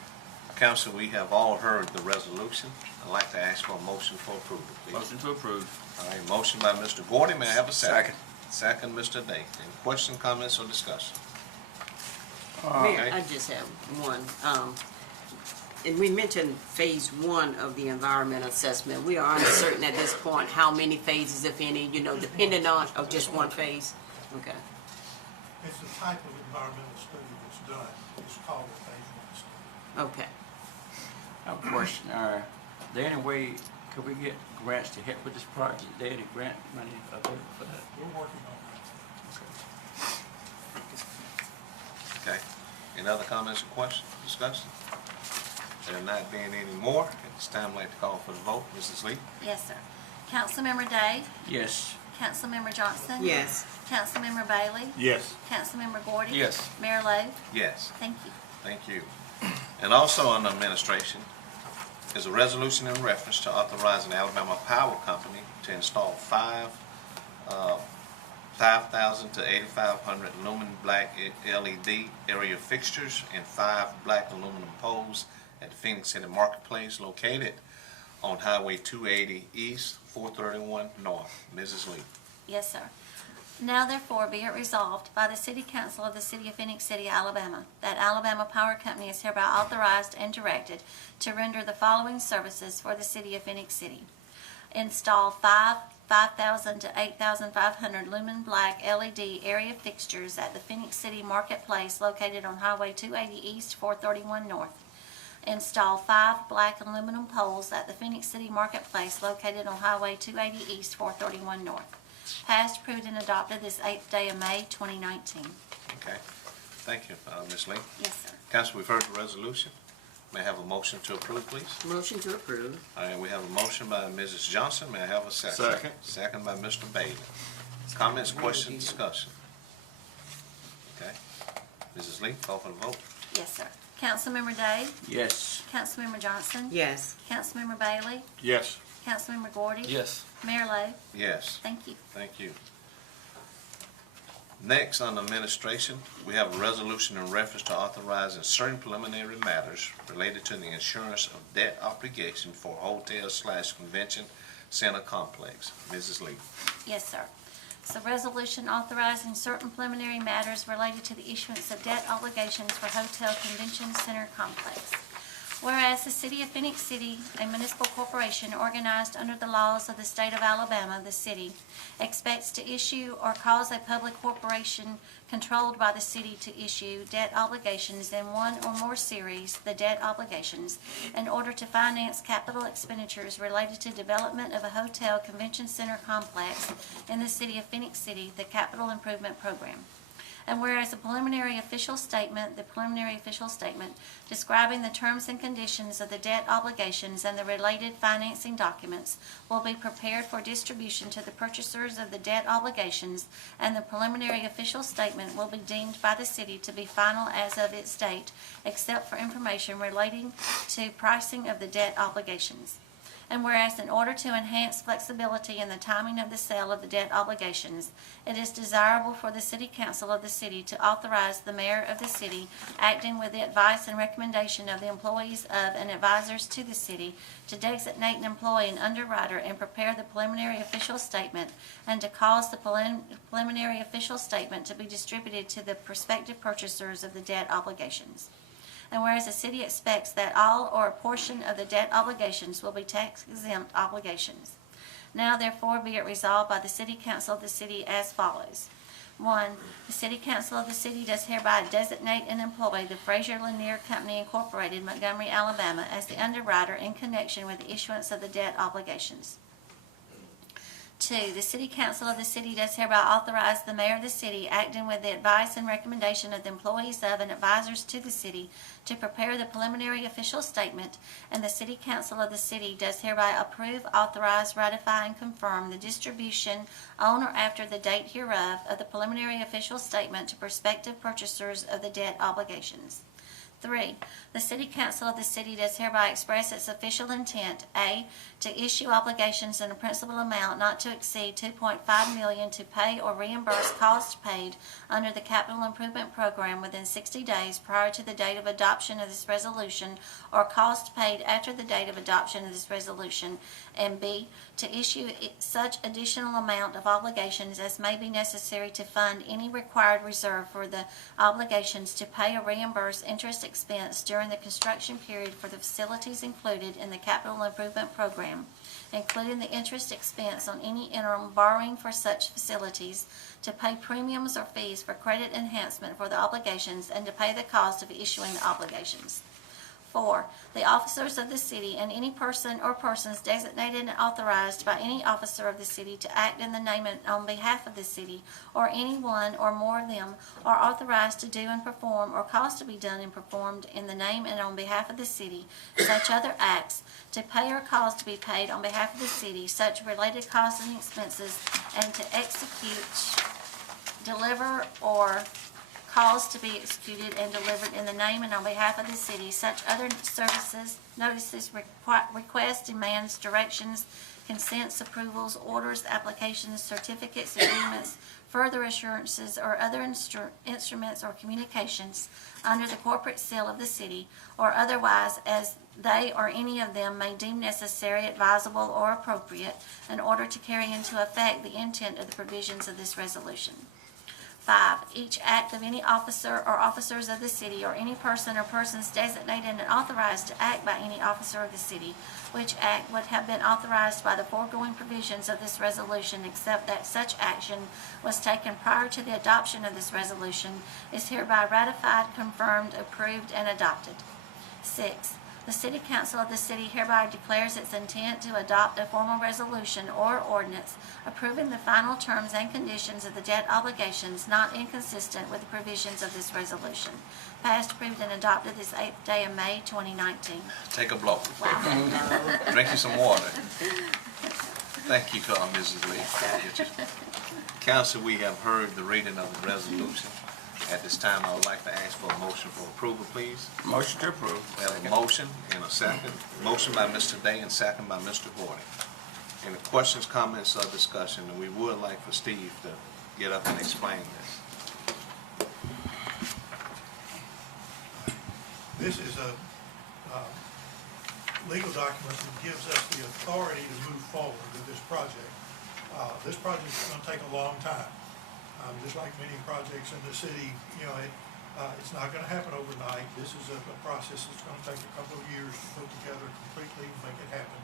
Council, we have all heard the resolution. I'd like to ask for a motion for approval, please. Motion to approve. All right, motion by Mr. Gordy. May I have a second? Second, Mr. Day. Any questions, comments, or discussion? Mayor, I just have one. And we mentioned Phase 1 of the environmental assessment. We are uncertain at this point how many phases, if any, depending on, of just one phase? Okay. It's the type of environmental study that's done. It's called a Phase 1 study. Okay. I have a question. Is there any way, could we get grants to help with this project? Is there any grant money available for that? We're working on that. Okay. Any other comments or questions, discussion? There not being any more, at this time I'd like to call for the vote. Mrs. Lee? Yes, sir. Councilmember Day? Yes. Councilmember Johnson? Yes. Councilmember Bailey? Yes. Councilmember Gordon? Yes. Mayor Lo? Yes. Thank you. Thank you. And also on administration is a resolution in reference to authorizing Alabama Power Company to install 5,000 to 8,500 lumen black LED area fixtures and 5 black aluminum poles at the Phoenix City Marketplace located on Highway 280 East, 431 North. Mrs. Lee. Yes, sir. Now therefore be it resolved by the City Council of the City of Phoenix City, Alabama, that Alabama Power Company is hereby authorized and directed to render the following services for the City of Phoenix City. Install 5,000 to 8,500 lumen black LED area fixtures at the Phoenix City Marketplace located on Highway 280 East, 431 North. Install 5 black aluminum poles at the Phoenix City Marketplace located on Highway 280 East, 431 North. Passed, approved, and adopted this 8th day of May 2019. Okay. Thank you, Ms. Lee. Yes, sir. Council, we've heard the resolution. May I have a motion to approve, please? Motion to approve. All right, we have a motion by Mrs. Johnson. May I have a second? Second. Second by Mr. Bailey. Comments, questions, discussion? Okay. Mrs. Lee, call for the vote. Yes, sir. Councilmember Day? Yes. Councilmember Johnson? Yes. Councilmember Bailey? Yes. Councilmember Gordy? Yes. Mayor Lo? Yes. Thank you. Thank you. Next, on administration, we have a resolution in reference to authorizing certain preliminary matters related to the insurance of debt obligation for hotel/convention center complex. Mrs. Lee. Yes, sir. It's a resolution authorizing certain preliminary matters related to the issuance of debt obligations for Hotel Convention Center Complex. Whereas the City of Phoenix City, a municipal corporation organized under the laws of the state of Alabama, the city, expects to issue or cause a public corporation controlled by the city to issue debt obligations in one or more series, the debt obligations, in order to finance capital expenditures related to development of a hotel convention center complex in the City of Phoenix City, the Capital Improvement Program. And whereas the preliminary official statement describing the terms and conditions of the debt obligations and the related financing documents will be prepared for distribution to the purchasers of the debt obligations, and the preliminary official statement will be deemed by the city to be final as of its date, except for information relating to pricing of the debt obligations. And whereas in order to enhance flexibility in the timing of the sale of the debt obligations, it is desirable for the City Council of the city to authorize the mayor of the city, acting with the advice and recommendation of the employees of and advisors to the city, to designate and employ an underwriter and prepare the preliminary official statement, and to cause the preliminary official statement to be distributed to the prospective purchasers of the debt obligations. And whereas the city expects that all or a portion of the debt obligations will be tax-exempt obligations. Now therefore be it resolved by the City Council of the city as follows. 1. The City Council of the city does hereby designate and employ the Fraser Lanier Company Incorporated, Montgomery, Alabama, as the underwriter in connection with the issuance of the debt obligations. 2. The City Council of the city does hereby authorize the mayor of the city, acting with the advice and recommendation of the employees of and advisors to the city, to prepare the preliminary official statement, and the City Council of the city does hereby approve, authorize, ratify, and confirm the distribution on or after the date hereof of the preliminary official statement to prospective purchasers of the debt obligations. 3. The City Council of the city does hereby express its official intent, A, to issue obligations in a principal amount not to exceed $2.5 million to pay or reimburse costs paid under the Capital Improvement Program within 60 days prior to the date of adoption of this resolution, or costs paid after the date of adoption of this resolution, and B, to issue such additional amount of obligations as may be necessary to fund any required reserve for the obligations to pay or reimburse interest expense during the construction period for the facilities included in the Capital Improvement Program, including the interest expense on any interim borrowing for such facilities, to pay premiums or fees for credit enhancement for the obligations, and to pay the cost of issuing the obligations. 4. The officers of the city and any person or persons designated and authorized by any officer of the city to act in the name and on behalf of the city, or any one or more of them, are authorized to do and perform or cause to be done and performed in the name and on behalf of the city such other acts, to pay or cause to be paid on behalf of the city such related costs and expenses, and to execute, deliver, or cause to be executed and delivered in the name and on behalf of the city such other services, notices, requests, demands, directions, consents, approvals, orders, applications, certificates, agreements, further assurances, or other instruments or communications under the corporate seal of the city, or otherwise as they or any of them may deem necessary, advisable, or appropriate, in order to carry into effect the intent of the provisions of this resolution. 5. Each act of any officer or officers of the city, or any person or persons designated and authorized to act by any officer of the city, which act would have been authorized by the foregoing provisions of this resolution, except that such action was taken prior to the adoption of this resolution, is hereby ratified, confirmed, approved, and adopted. 6. The City Council of the city hereby declares its intent to adopt a formal resolution or ordinance approving the final terms and conditions of the debt obligations not inconsistent with the provisions of this resolution. Passed, approved, and adopted this 8th day of May, 2019. Take a blow. Drink you some water. Thank you, Mrs. Lee. Council, we have heard the reading of the resolution. At this time, I would like to ask for a motion for approval, please. Motion to approve. We have a motion and a second. Motion by Mr. Day and second by Mr. Gordon. Any questions, comments, or discussion? And we would like for Steve to get up and explain this. This is a legal document that gives us the authority to move forward with this project. This project is going to take a long time. Just like many projects in the city, you know, it's not going to happen overnight. This is a process that's going to take a couple of years to put together completely and make it happen.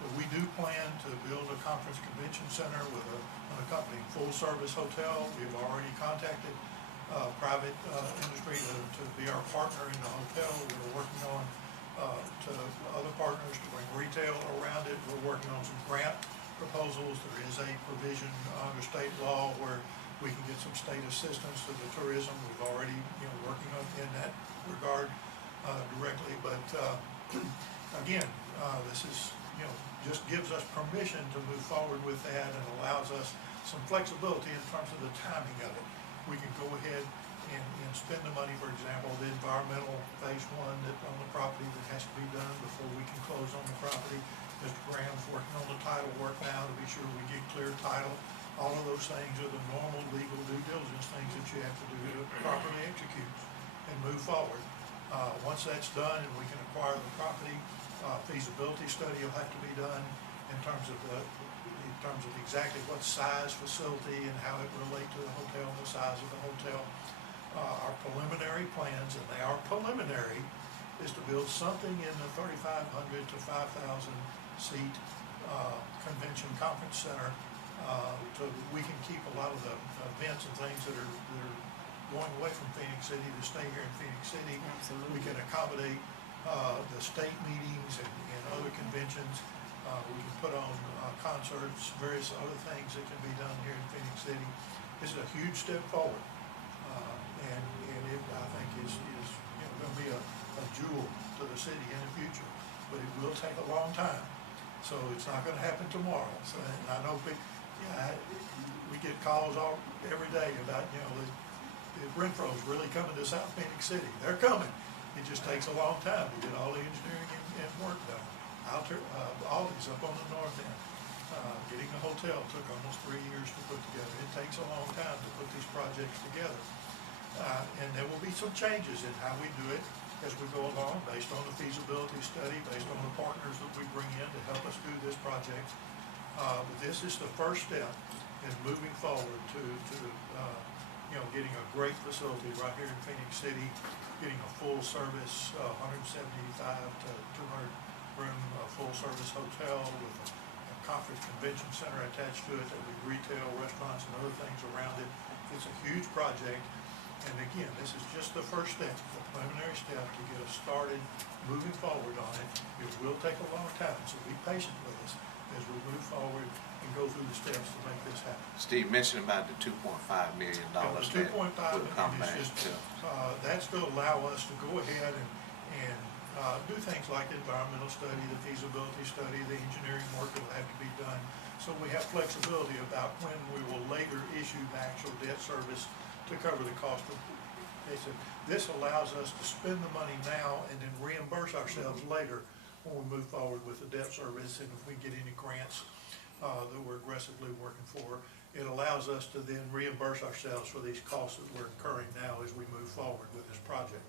But we do plan to build a conference convention center with an accompanying full-service hotel. We have already contacted private industry to be our partner in the hotel. We're working on to other partners to bring retail around it. We're working on some grant proposals. There is a provision under state law where we can get some state assistance to the tourism. We've already, working on in that regard directly. But again, this is, just gives us permission to move forward with that and allows us some flexibility in terms of the timing of it. We can go ahead and spend the money, for example, the environmental phase 1 that on the property that has to be done before we can close on the property. Mr. Graham's working on the title work now to be sure we get clear title. All of those things are the normal legal due diligence things that you have to do to properly execute and move forward. Once that's done and we can acquire the property, feasibility study will have to be done in terms of exactly what size facility and how it relate to the hotel, the size of the hotel. Our preliminary plans, and they are preliminary, is to build something in the 3,500 to 5,000 seat convention conference center, so that we can keep a lot of the events and things that are going away from Phoenix City to stay here in Phoenix City. Absolutely. We can accommodate the state meetings and other conventions. We can put on concerts, various other things that can be done here in Phoenix City. It's a huge step forward, and it, I think, is going to be a jewel to the city in the future. But it will take a long time, so it's not going to happen tomorrow. So, and I know we get calls every day about, the Renfro's really coming to South Phoenix City. They're coming. It just takes a long time to get all the engineering and work done. Aldi's up on the north end. Getting the hotel took almost 3 years to put together. It takes a long time to put these projects together. And there will be some changes in how we do it as we go along, based on the feasibility study, based on the partners that we bring in to help us do this project. But this is the first step in moving forward to getting a great facility right here in Phoenix City, getting a full service, 175 to 200 room full service hotel with a conference convention center attached to it. There'll be retail, restaurants, and other things around it. It's a huge project. And again, this is just the first step, the preliminary step to get us started moving forward on it. It will take a long time, so be patient with us as we move forward and go through the steps to make this happen. Steve mentioned about the $2.5 million. The 2.5 million is just, that's to allow us to go ahead and do things like the environmental study, the feasibility study, the engineering work that will have to be done. So we have flexibility about when we will later issue the actual debt service to cover the cost of it. This allows us to spend the money now and then reimburse ourselves later when we move forward with the debt service, and if we get any grants that we're aggressively working for, it allows us to then reimburse ourselves for these costs that we're incurring now as we move forward with this project.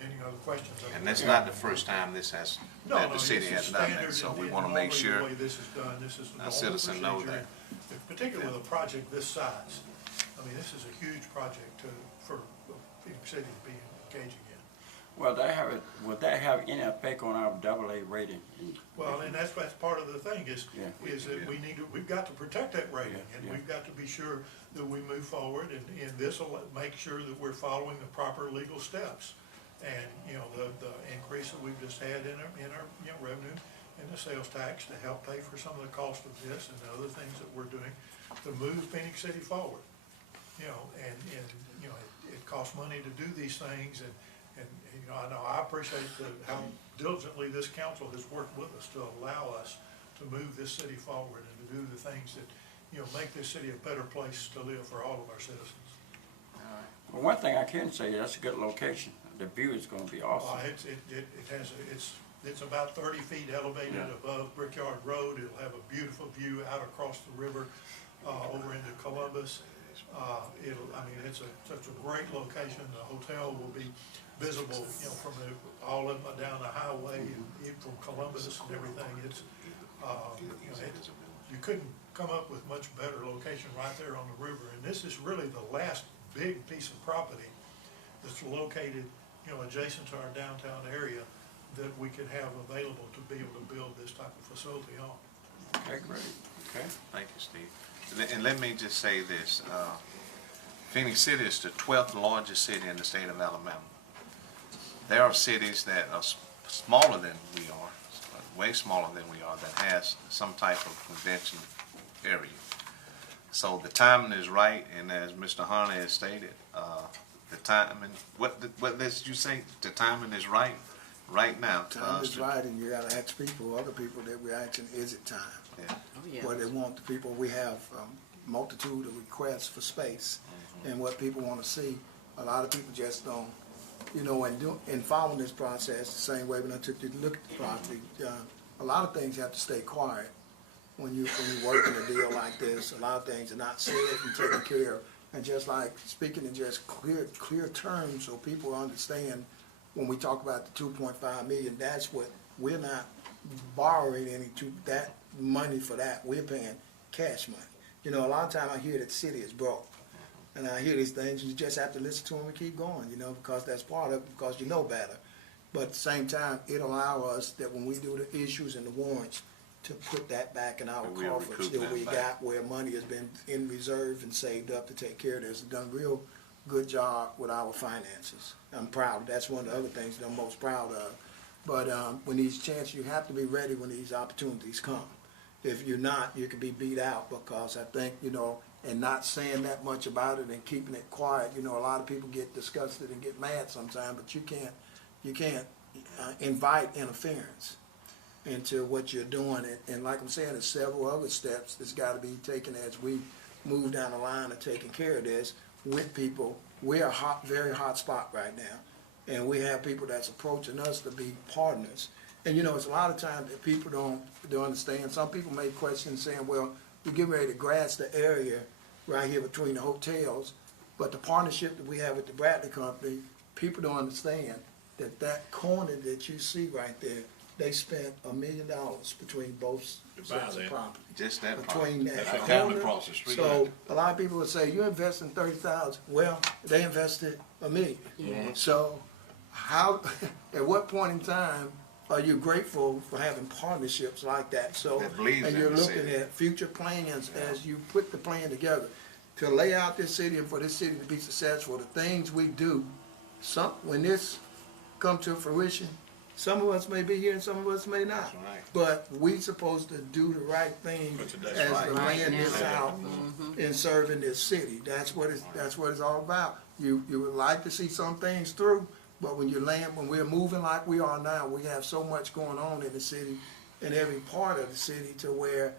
Any other questions? And that's not the first time that the city has done that, so we want to make sure the way this is done, this is the our citizens know that. Particularly with a project this size. I mean, this is a huge project for Phoenix City to be engaging in. Well, would that have any effect on our AA rating? Well, and that's part of the thing is that we've got to protect that rating, and we've got to be sure that we move forward, and this will make sure that we're following the proper legal steps. And the increase that we've just had in our revenue and the sales tax to help pay for some of the cost of this and the other things that we're doing to move Phoenix City forward. It costs money to do these things, and I know I appreciate how diligently this council has worked with us to allow us to move this city forward and to do the things that make this city a better place to live for all of our citizens. Well, one thing I can say, that's a good location. The view is going to be awesome. It's about 30 feet elevated above Brickyard Road. It'll have a beautiful view out across the river over into Columbus. It's such a great location. The hotel will be visible, from all up and down the highway, and from Columbus and everything. You couldn't come up with much better location right there on the river. And this is really the last big piece of property that's located, adjacent to our downtown area that we could have available to be able to build this type of facility on. Okay, great. Okay. Thank you, Steve. And let me just say this. Phoenix City is the 12th largest city in the state of Alabama. There are cities that are smaller than we are, way smaller than we are, that has some type of convention area. So the timing is right, and as Mr. Harney has stated, the timing, what did you say? The timing is right now. Time is right, and you got to ask people, other people that we're asking, is it time? Yeah. What they want, the people, we have multitude of requests for space, and what people want to see. A lot of people just don't, in following this process, the same way when I took you to look at the property, a lot of things have to stay quiet when you're working a deal like this. A lot of things are not said and taken care of. And just like speaking in just clear terms so people understand when we talk about the 2.5 million, that's what we're not borrowing that money for that. We're paying cash money. You know, a lot of times I hear that the city is broke. And I hear these things, you just have to listen to them and keep going, you know, because that's part of it, because you know better. But at the same time, it allows us that when we do the issues and the warrants, to put that back in our coffers that we got, where money has been in reserve and saved up to take care of this. We've done a real good job with our finances. I'm proud. That's one of the other things that I'm most proud of. But when these chances, you have to be ready when these opportunities come. If you're not, you can be beat out, because I think, you know, and not saying that much about it and keeping it quiet. You know, a lot of people get disgusted and get mad sometimes, but you can't invite interference into what you're doing. And like I'm saying, there's several other steps that's got to be taken as we move down the line of taking care of this with people. We're a very hot spot right now, and we have people that's approaching us to be partners. And you know, it's a lot of times that people don't understand. Some people make questions saying, well, we're getting ready to grass the area right here between the hotels, but the partnership that we have with the Bradley Company, people don't understand that corner that you see right there, they spent $1 million between both sides of the property. Just that between property. that Down corner. across the street. So a lot of people would say, you're investing $30,000. Well, they invested $1 million. Yeah. So how, at what point in time are you grateful for having partnerships like that? So, and you're looking at future plans as you put the plan together to lay out this city and for this city to be successful. The things we do, when this come to fruition, some of us may be here and some of us may not. Right. But we supposed to do the right thing as right. the laying this out and serving this city. That's what it's all about. You would like to see some things through, but when we're moving like we are now, we have so much going on in the city, in every part of the city, to where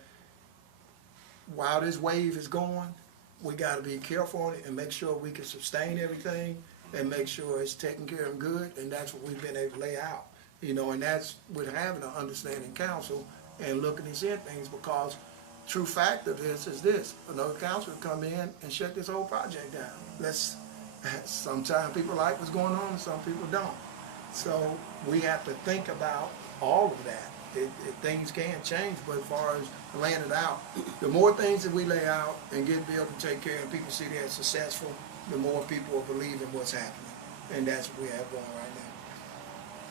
while this wave is going, we got to be careful on it and make sure we can sustain everything and make sure it's taken care of good, and that's what we've been able to lay out. You know, and that's with having an understanding council and looking at these things, because true fact of this is this: another council would come in and shut this whole project down. Sometimes people like what's going on and some people don't. So we have to think about all of that. Things can change, but as far as laying it out, the more things that we lay out and get able to take care of and people see that successful, the more people will believe in what's happening. And that's what we have going right now.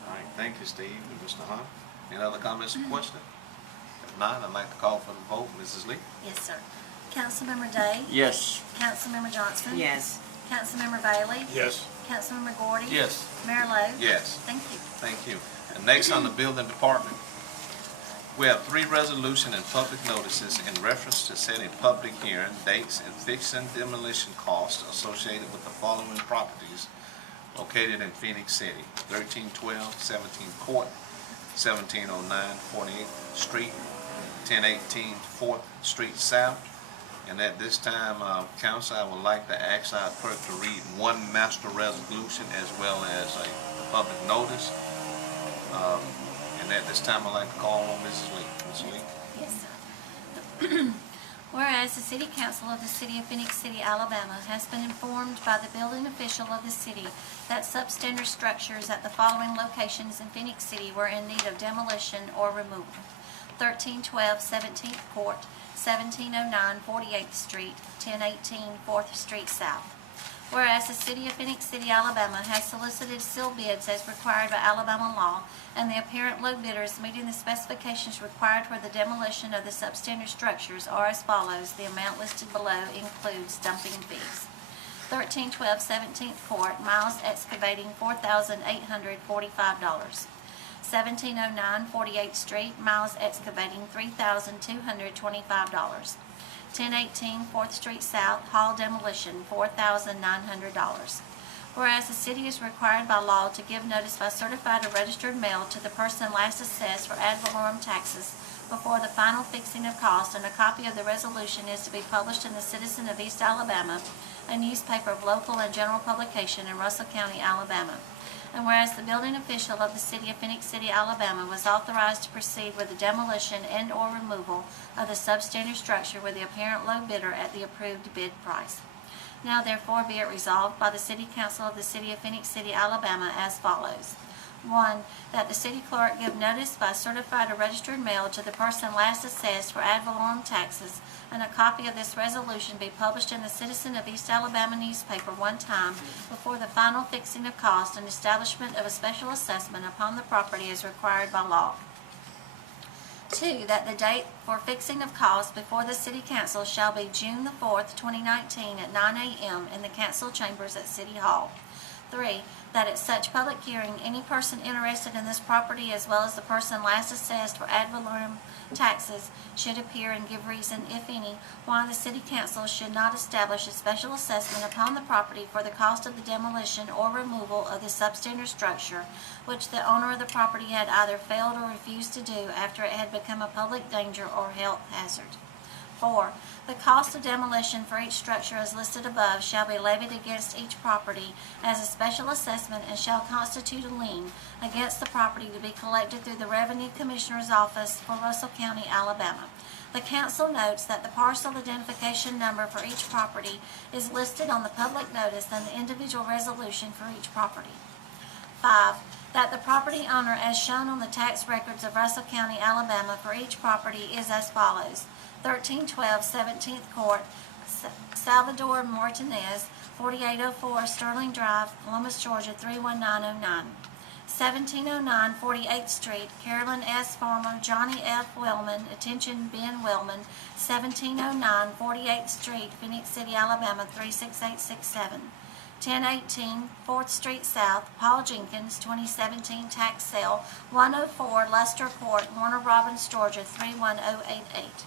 All right, thank you, Steve and Mr. Hunt. Any other comments or questions? If not, I'd like to call for the vote. Mrs. Lee? Yes, sir. Councilmember Day? Yes. Councilmember Johnson? Yes. Councilmember Bailey? Yes. Councilmember Gordy? Yes. Mayor Lo? Yes. Thank you. Thank you. And next on the building department, we have 3 resolution and public notices in reference to setting public hearing dates and fixing demolition costs associated with the following properties located in Phoenix City: 1312 17th Court, 1709 48th Street, 1018 4th Street South. And at this time, council, I would like to ask our clerk to read one master resolution as well as a public notice. And at this time, I'd like to call on Mrs. Lee. Mrs. Lee? Yes, sir. Whereas the City Council of the City of Phoenix City, Alabama has been informed by the building official of the city that substandard structures at the following locations in Phoenix City were in need of demolition or removal: 1312 17th Court, 1709 48th Street, 1018 4th Street South. Whereas the City of Phoenix City, Alabama has solicited sealed bids as required by Alabama law, and the apparent low bidders meeting the specifications required for the demolition of the substandard structures are as follows. The amount listed below includes dumping fees: 1312 17th Court, Miles Excavating, $4,845. 1709 48th Street, Miles Excavating, $3,225. 1018 4th Street South, Hall Demolition, $4,900. Whereas the city is required by law to give notice by certified or registered mail to the person last assessed for ad valorem taxes before the final fixing of cost, and a copy of the resolution is to be published in the Citizen of East Alabama, a newspaper of local and general publication in Russell County, Alabama. And whereas the building official of the city of Phoenix City, Alabama was authorized to proceed with the demolition and/or removal of the substandard structure with the apparent low bidder at the approved bid price. Now therefore be it resolved by the City Council of the City of Phoenix City, Alabama as follows. 1, that the city clerk give notice by certified or registered mail to the person last assessed for ad valorem taxes, and a copy of this resolution be published in the Citizen of East Alabama newspaper one time before the final fixing of cost and establishment of a special assessment upon the property as required by law. 2, that the date for fixing of cost before the City Council shall be June the 4th, 2019 at 9 a.m. in the council chambers at City Hall. 3, that at such public hearing, any person interested in this property as well as the person last assessed for ad valorem taxes should appear and give reason, if any, why the City Council should not establish a special assessment upon the property for the cost of the demolition or removal of the substandard structure, which the owner of the property had either failed or refused to do after it had become a public danger or health hazard. 4, the cost of demolition for each structure as listed above shall be levied against each property as a special assessment and shall constitute a lien against the property to be collected through the Revenue Commissioner's Office for Russell County, Alabama. The council notes that the parcel identification number for each property is listed on the public notice and the individual resolution for each property. 5, that the property owner as shown on the tax records of Russell County, Alabama for each property is as follows. 1312 17th Court, Salvador Martinez, 4804 Sterling Drive, Columbus, Georgia, 31909. 1709 48th Street, Carolyn S. Farmer, Johnny F. Wellman, attention Ben Wellman, 1709 48th Street, Phoenix City, Alabama, 36867. 1018 4th Street South, Paul Jenkins, 2017 tax sale, 104 Lester Court, Warner Robins, Georgia, 31088.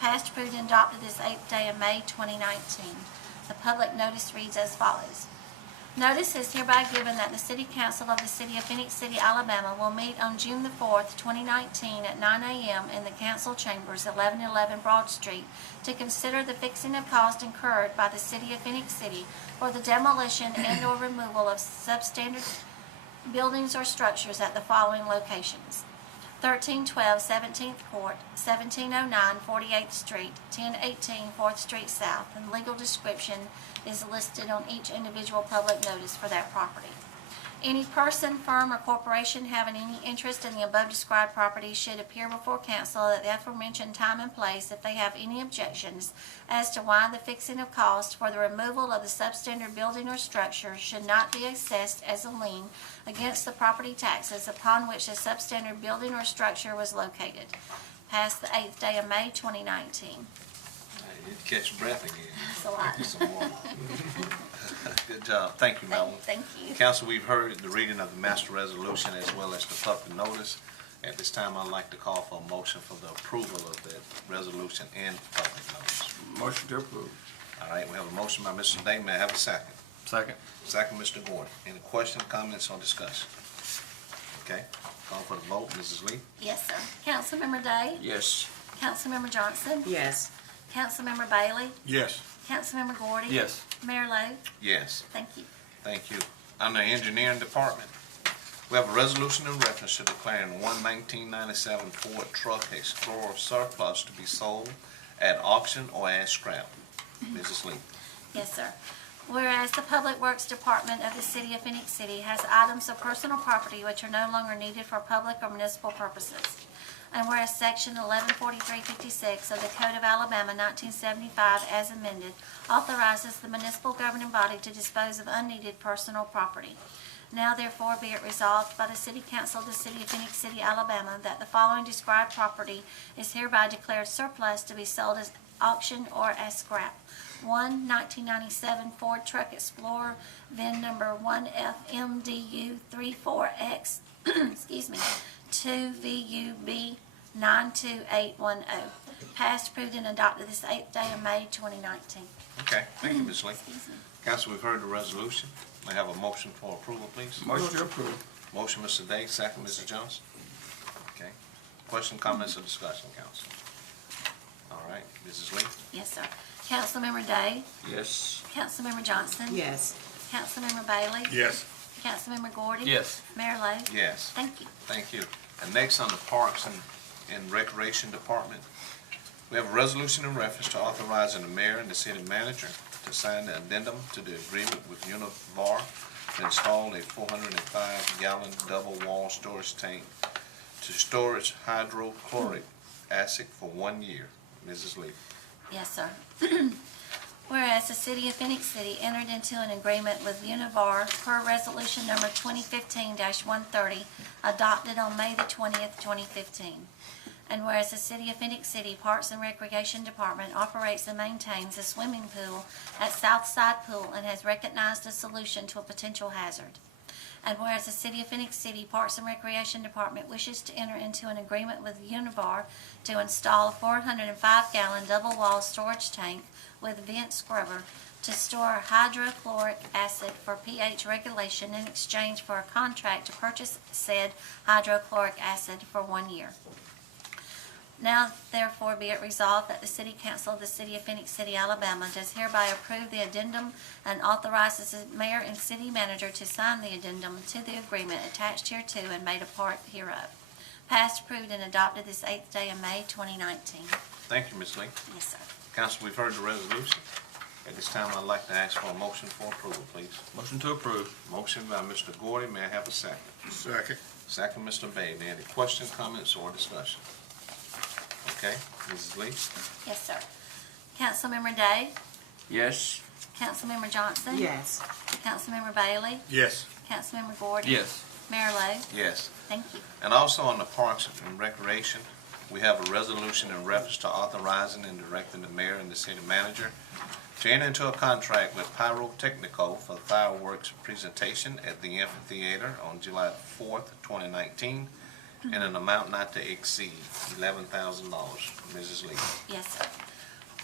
Passed, approved, and adopted this 8th day of May 2019. The public notice reads as follows. Notice is hereby given that the City Council of the City of Phoenix City, Alabama will meet on June the 4th, 2019 at 9 a.m. in the Council Chambers, 1111 Broad Street, to consider the fixing of cost incurred by the City of Phoenix City for the demolition and or removal of substandard buildings or structures at the following locations. 1312 17th Court, 1709 48th Street, 1018 4th Street South, and legal description is listed on each individual public notice for that property. Any person, firm, or corporation having any interest in the above described property should appear before council at the aforementioned time and place if they have any objections as to why the fixing of cost for the removal of the substandard building or structure should not be assessed as a lien against the property taxes upon which the substandard building or structure was located. Passed the 8th day of May 2019. You catch your breath again. That's a lot. Some more. Good job. Thank you, Melvin. Thank you. Council, we've heard the reading of the master resolution as well as the public notice. At this time, I'd like to call for a motion for the approval of that resolution and public notice. Motion to approve. All right, we have a motion by Mr. Day. May I have a second? Second. Second, Mr. Gordon. Any questions, comments, or discussion? Okay, call for the vote. Mrs. Lee? Yes, sir. Councilmember Day? Yes. Councilmember Johnson? Yes. Councilmember Bailey? Yes. Councilmember Gordy? Yes. Mayor Lo? Yes. Thank you. Thank you. Under Engineering Department, we have a resolution in reference to declaring one 1997 Ford Truck Explorer surplus to be sold at auction or as scrap. Mrs. Lee. Yes, sir. Whereas the Public Works Department of the City of Phoenix City has items of personal property which are no longer needed for public or municipal purposes. And whereas Section 114356 of the Code of Alabama 1975 as amended authorizes the municipal governing body to dispose of unneeded personal property. Now therefore be it resolved by the City Council of the City of Phoenix City, Alabama, that the following described property is hereby declared surplus to be sold as auction or as scrap. 1 1997 Ford Truck Explorer, VIN number 1FMDU34X, excuse me, 2VUB 92810. Passed, approved, and adopted this 8th day of May 2019. Okay, thank you, Ms. Lee. Excuse me. Council, we've heard the resolution. May I have a motion for approval, please? Motion to approve. Motion, Mr. Day, second, Mrs. Johnson. Okay. Question, comments, or discussion, council? All right, Mrs. Lee? Yes, sir. Councilmember Day? Yes. Councilmember Johnson? Yes. Councilmember Bailey? Yes. Councilmember Gordy? Yes. Mayor Lo? Yes. Thank you. Thank you. And next on the Parks and Recreation Department, we have a resolution in reference to authorizing the mayor and the city manager to sign the addendum to the agreement with Univar to install a 405-gallon double-wall storage tank to storage hydrochloric acid for 1 year. Mrs. Lee. Yes, sir. Whereas the city of Phoenix City entered into an agreement with Univar per resolution number 2015-130 adopted on May the 20th, 2015. And whereas the city of Phoenix City Parks and Recreation Department operates and maintains a swimming pool at Southside Pool and has recognized a solution to a potential hazard. And whereas the city of Phoenix City Parks and Recreation Department wishes to enter into an agreement with Univar to install a 405-gallon double-wall storage tank with vent scrubber to store hydrochloric acid for pH regulation in exchange for a contract to purchase said hydrochloric acid for 1 year. Now therefore be it resolved that the City Council of the City of Phoenix City, Alabama does hereby approve the addendum and authorizes the mayor and city manager to sign the addendum to the agreement attached hereto and made a part hereof. Passed, approved, and adopted this 8th day of May 2019. Thank you, Ms. Lee. Yes, sir. Council, we've heard the resolution. At this time, I'd like to ask for a motion for approval, please. Motion to approve. Motion by Mr. Gordy. May I have a second? Second. Second, Mr. Bailey. Any questions, comments, or discussion? Okay, Mrs. Lee? Yes, sir. Councilmember Day? Yes. Councilmember Johnson? Yes. Councilmember Bailey? Yes. Councilmember Gordy? Yes. Mayor Lo? Yes. Thank you. And also on the Parks and Recreation, we have a resolution in reference to authorizing and directing the mayor and the city manager to enter into a contract with Pyrotechnico for the fireworks presentation at the amphitheater on July 4th, 2019, in an amount not to exceed $11,000. Mrs. Lee. Yes, sir.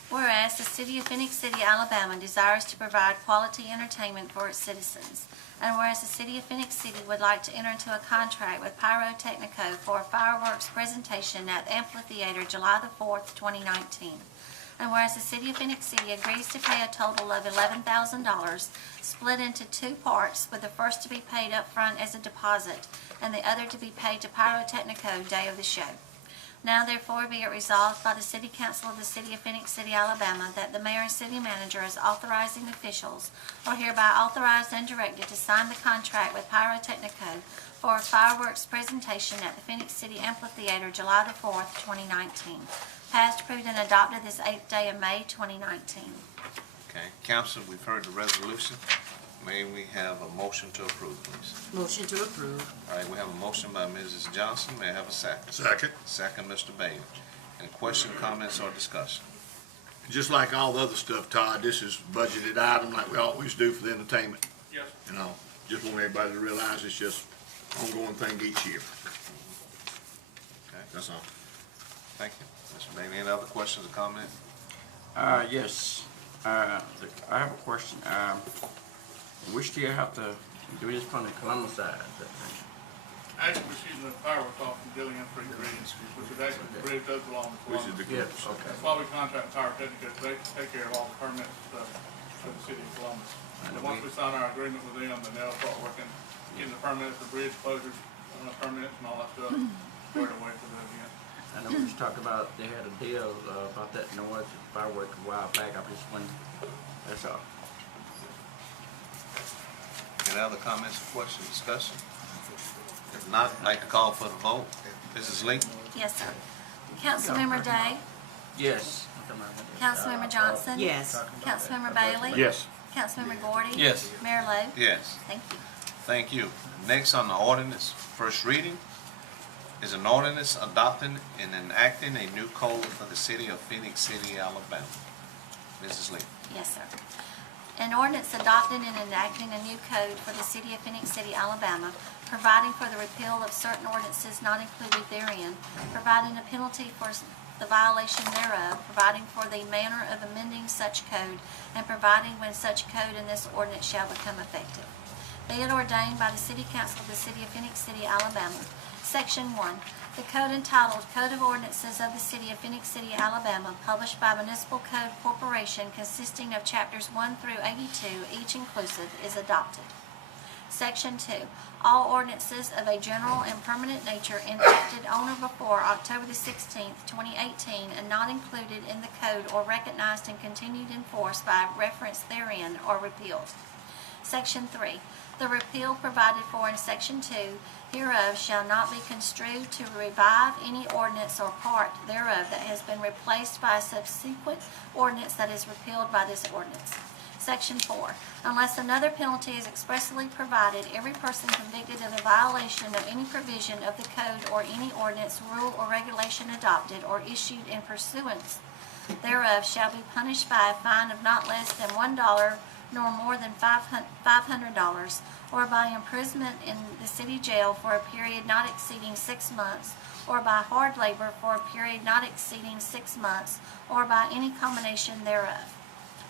Whereas the city of Phoenix City, Alabama desires to provide quality entertainment for its citizens, and whereas the city of Phoenix City would like to enter into a contract with Pyrotechnico for a fireworks presentation at the amphitheater July the 4th, 2019. And whereas the city of Phoenix City agrees to pay a total of $11,000 split into two parts, with the first to be paid up front as a deposit and the other to be paid to Pyrotechnico day of the show. Now therefore be it resolved by the City Council of the City of Phoenix City, Alabama, that the mayor and city manager as authorizing officials are hereby authorized and directed to sign the contract with Pyrotechnico for a fireworks presentation at the Phoenix City Amphitheater July the 4th, 2019. Passed, approved, and adopted this 8th day of May 2019. Okay, Council, we've heard the resolution. May we have a motion to approve, please? Motion to approve. All right, we have a motion by Mrs. Johnson. May I have a second? Second. Second, Mr. Bailey. Any question, comments, or discussion? Just like all the other stuff, Todd, this is budgeted item like we always do for the entertainment. Yes. You know, just want everybody to realize it's just ongoing thing each year. Okay, That's all. thank you. Mr. Bailey, any other questions or comments? Yes. I have a question. We still have to do this from the Columbus side. Actually, we're shooting the fireworks off from Gillian Street Bridge, which is actually the bridge goes along the Which is Columbus. the Yes, Columbus. okay. That's why we contract Pyrotechnico, because they take care of all the permits and stuff for the city of Columbus. And once we sign our agreement with them, then they'll start working, getting the permits, the bridge closures, permits and all that stuff, squared away for the event. I know we just talked about, they had a deal about that noise fireworks a while back. I just wondering, that's all. Any other comments, or questions, discussion? If not, I'd like to call for the vote. Mrs. Lee? Yes, sir. Councilmember Day? Yes. Councilmember Johnson? Yes. Councilmember Bailey? Yes. Councilmember Gordy? Yes. Mayor Lo? Yes. Thank you. Thank you. Next on the ordinance, first reading, is an ordinance adopting and enacting a new code for the city of Phoenix City, Alabama. Mrs. Lee. Yes, sir. An ordinance adopting and enacting a new code for the city of Phoenix City, Alabama, providing for the repeal of certain ordinances not included therein, providing a penalty for the violation thereof, providing for the manner of amending such code, and providing when such code in this ordinance shall become effective. Be it ordained by the City Council of the City of Phoenix City, Alabama. Section 1. The code entitled Code of Ordinances of the City of Phoenix City, Alabama, published by Municipal Code Corporation, consisting of chapters 1 through 82, each inclusive, is adopted. Section 2, all ordinances of a general and permanent nature enacted on or before October the 16th, 2018, and not included in the code or recognized and continued in force by reference therein are repealed. Section 3, the repeal provided for in Section 2 hereof shall not be construed to revive any ordinance or part thereof that has been replaced by a subsequent ordinance that is repealed by this ordinance. Section 4, unless another penalty is expressly provided, every person convicted of a violation of any provision of the code or any ordinance, rule, or regulation adopted or issued in pursuance thereof shall be punished by a fine of not less than $1 nor more than $500, or by imprisonment in the city jail for a period not exceeding 6 months, or by hard labor for a period not exceeding 6 months, or by any combination thereof,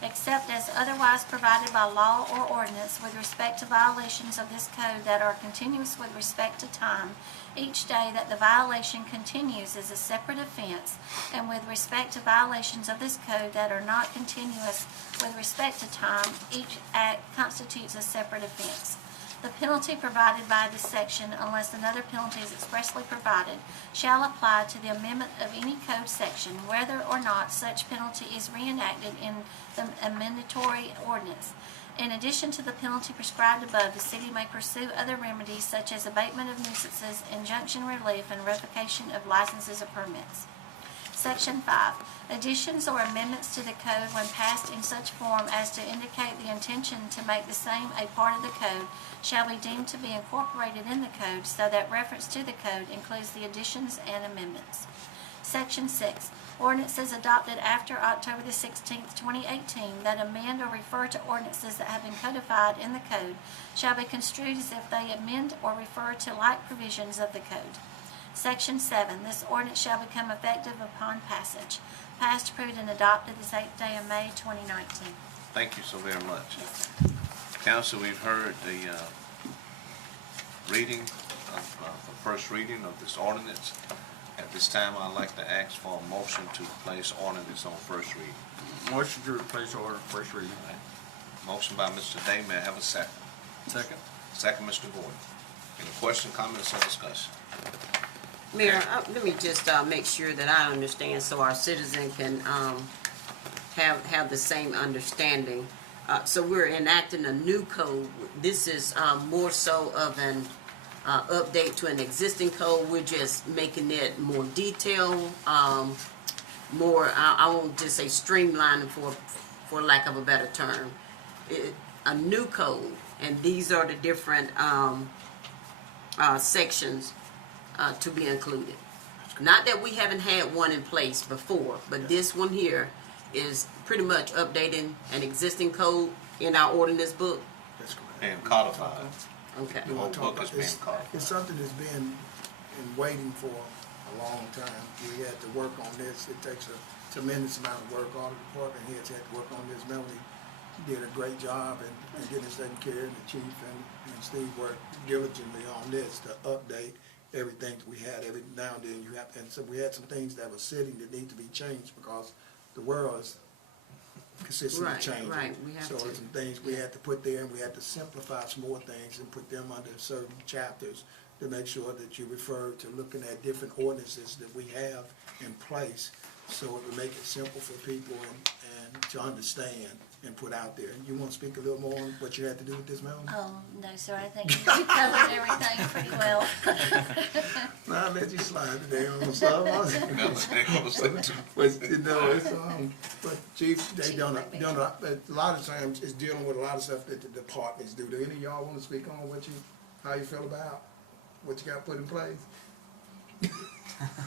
except as otherwise provided by law or ordinance with respect to violations of this code that are continuous with respect to time. Each day that the violation continues is a separate offense, and with respect to violations of this code that are not continuous with respect to time, each act constitutes a separate offense. The penalty provided by this section, unless another penalty is expressly provided, shall apply to the amendment of any code section, whether or not such penalty is reenacted in the amendatory ordinance. In addition to the penalty prescribed above, the city may pursue other remedies such as abatement of nuisances, injunction relief, and revocation of licenses or permits. Section 5. Additions or amendments to the code when passed in such form as to indicate the intention to make the same a part of the code shall be deemed to be incorporated in the code so that reference to the code includes the additions and amendments. Section 6. Ordinances adopted after October the 16th, 2018 that amend or refer to ordinances that have been codified in the code shall be construed as if they amend or refer to like provisions of the code. Section 7. This ordinance shall become effective upon passage. Passed, approved, and adopted this 8th day of May, 2019. Thank you so very much. Council, we've heard the reading of the first reading of this ordinance. At this time, I'd like to ask for a motion to place ordinance on first reading. Motion to replace order first reading. All right. Motion by Mr. Day. May I have a second? Second. Second, Mr. Gordon. Any question, comments, or discussion? Mayor, let me just make sure that I understand so our citizen can have the same understanding. So we're enacting a new code. This is more so of an update to an existing code. We're just making it more detailed, more, I won't just say streamlining for lack of a better term. A new code, and these are the different sections to be included. Not that we haven't had one in place before, but this one here is pretty much updating an existing code in our ordinance book. That's correct. And codified. Okay. The whole book is being codified. It's something that's been in waiting for a long time. We had to work on this. It takes a tremendous amount of work. All the department heads had to work on this. Melanie did a great job and getting this taken care of. The chief and Steve worked diligently on this to update everything we had. Every now and then you have, and so we had some things that were sitting that need to be changed because the world is consistently changing. Right, we have so to. there's some things we had to put there, and we had to simplify some more things and put them under certain chapters to make sure that you refer to looking at different ordinances that we have in place, so it would make it simple for people and to understand and put out there. You want to speak a little more on what you had to do with this, Melanie? Oh, no, sir, I think you covered everything pretty well. No, I let you slide today on stuff. But you know, it's but chief, they don't. A lot of times it's dealing with a lot of stuff that the departments do. Do any of y'all want to speak on how you feel about what you got put in place?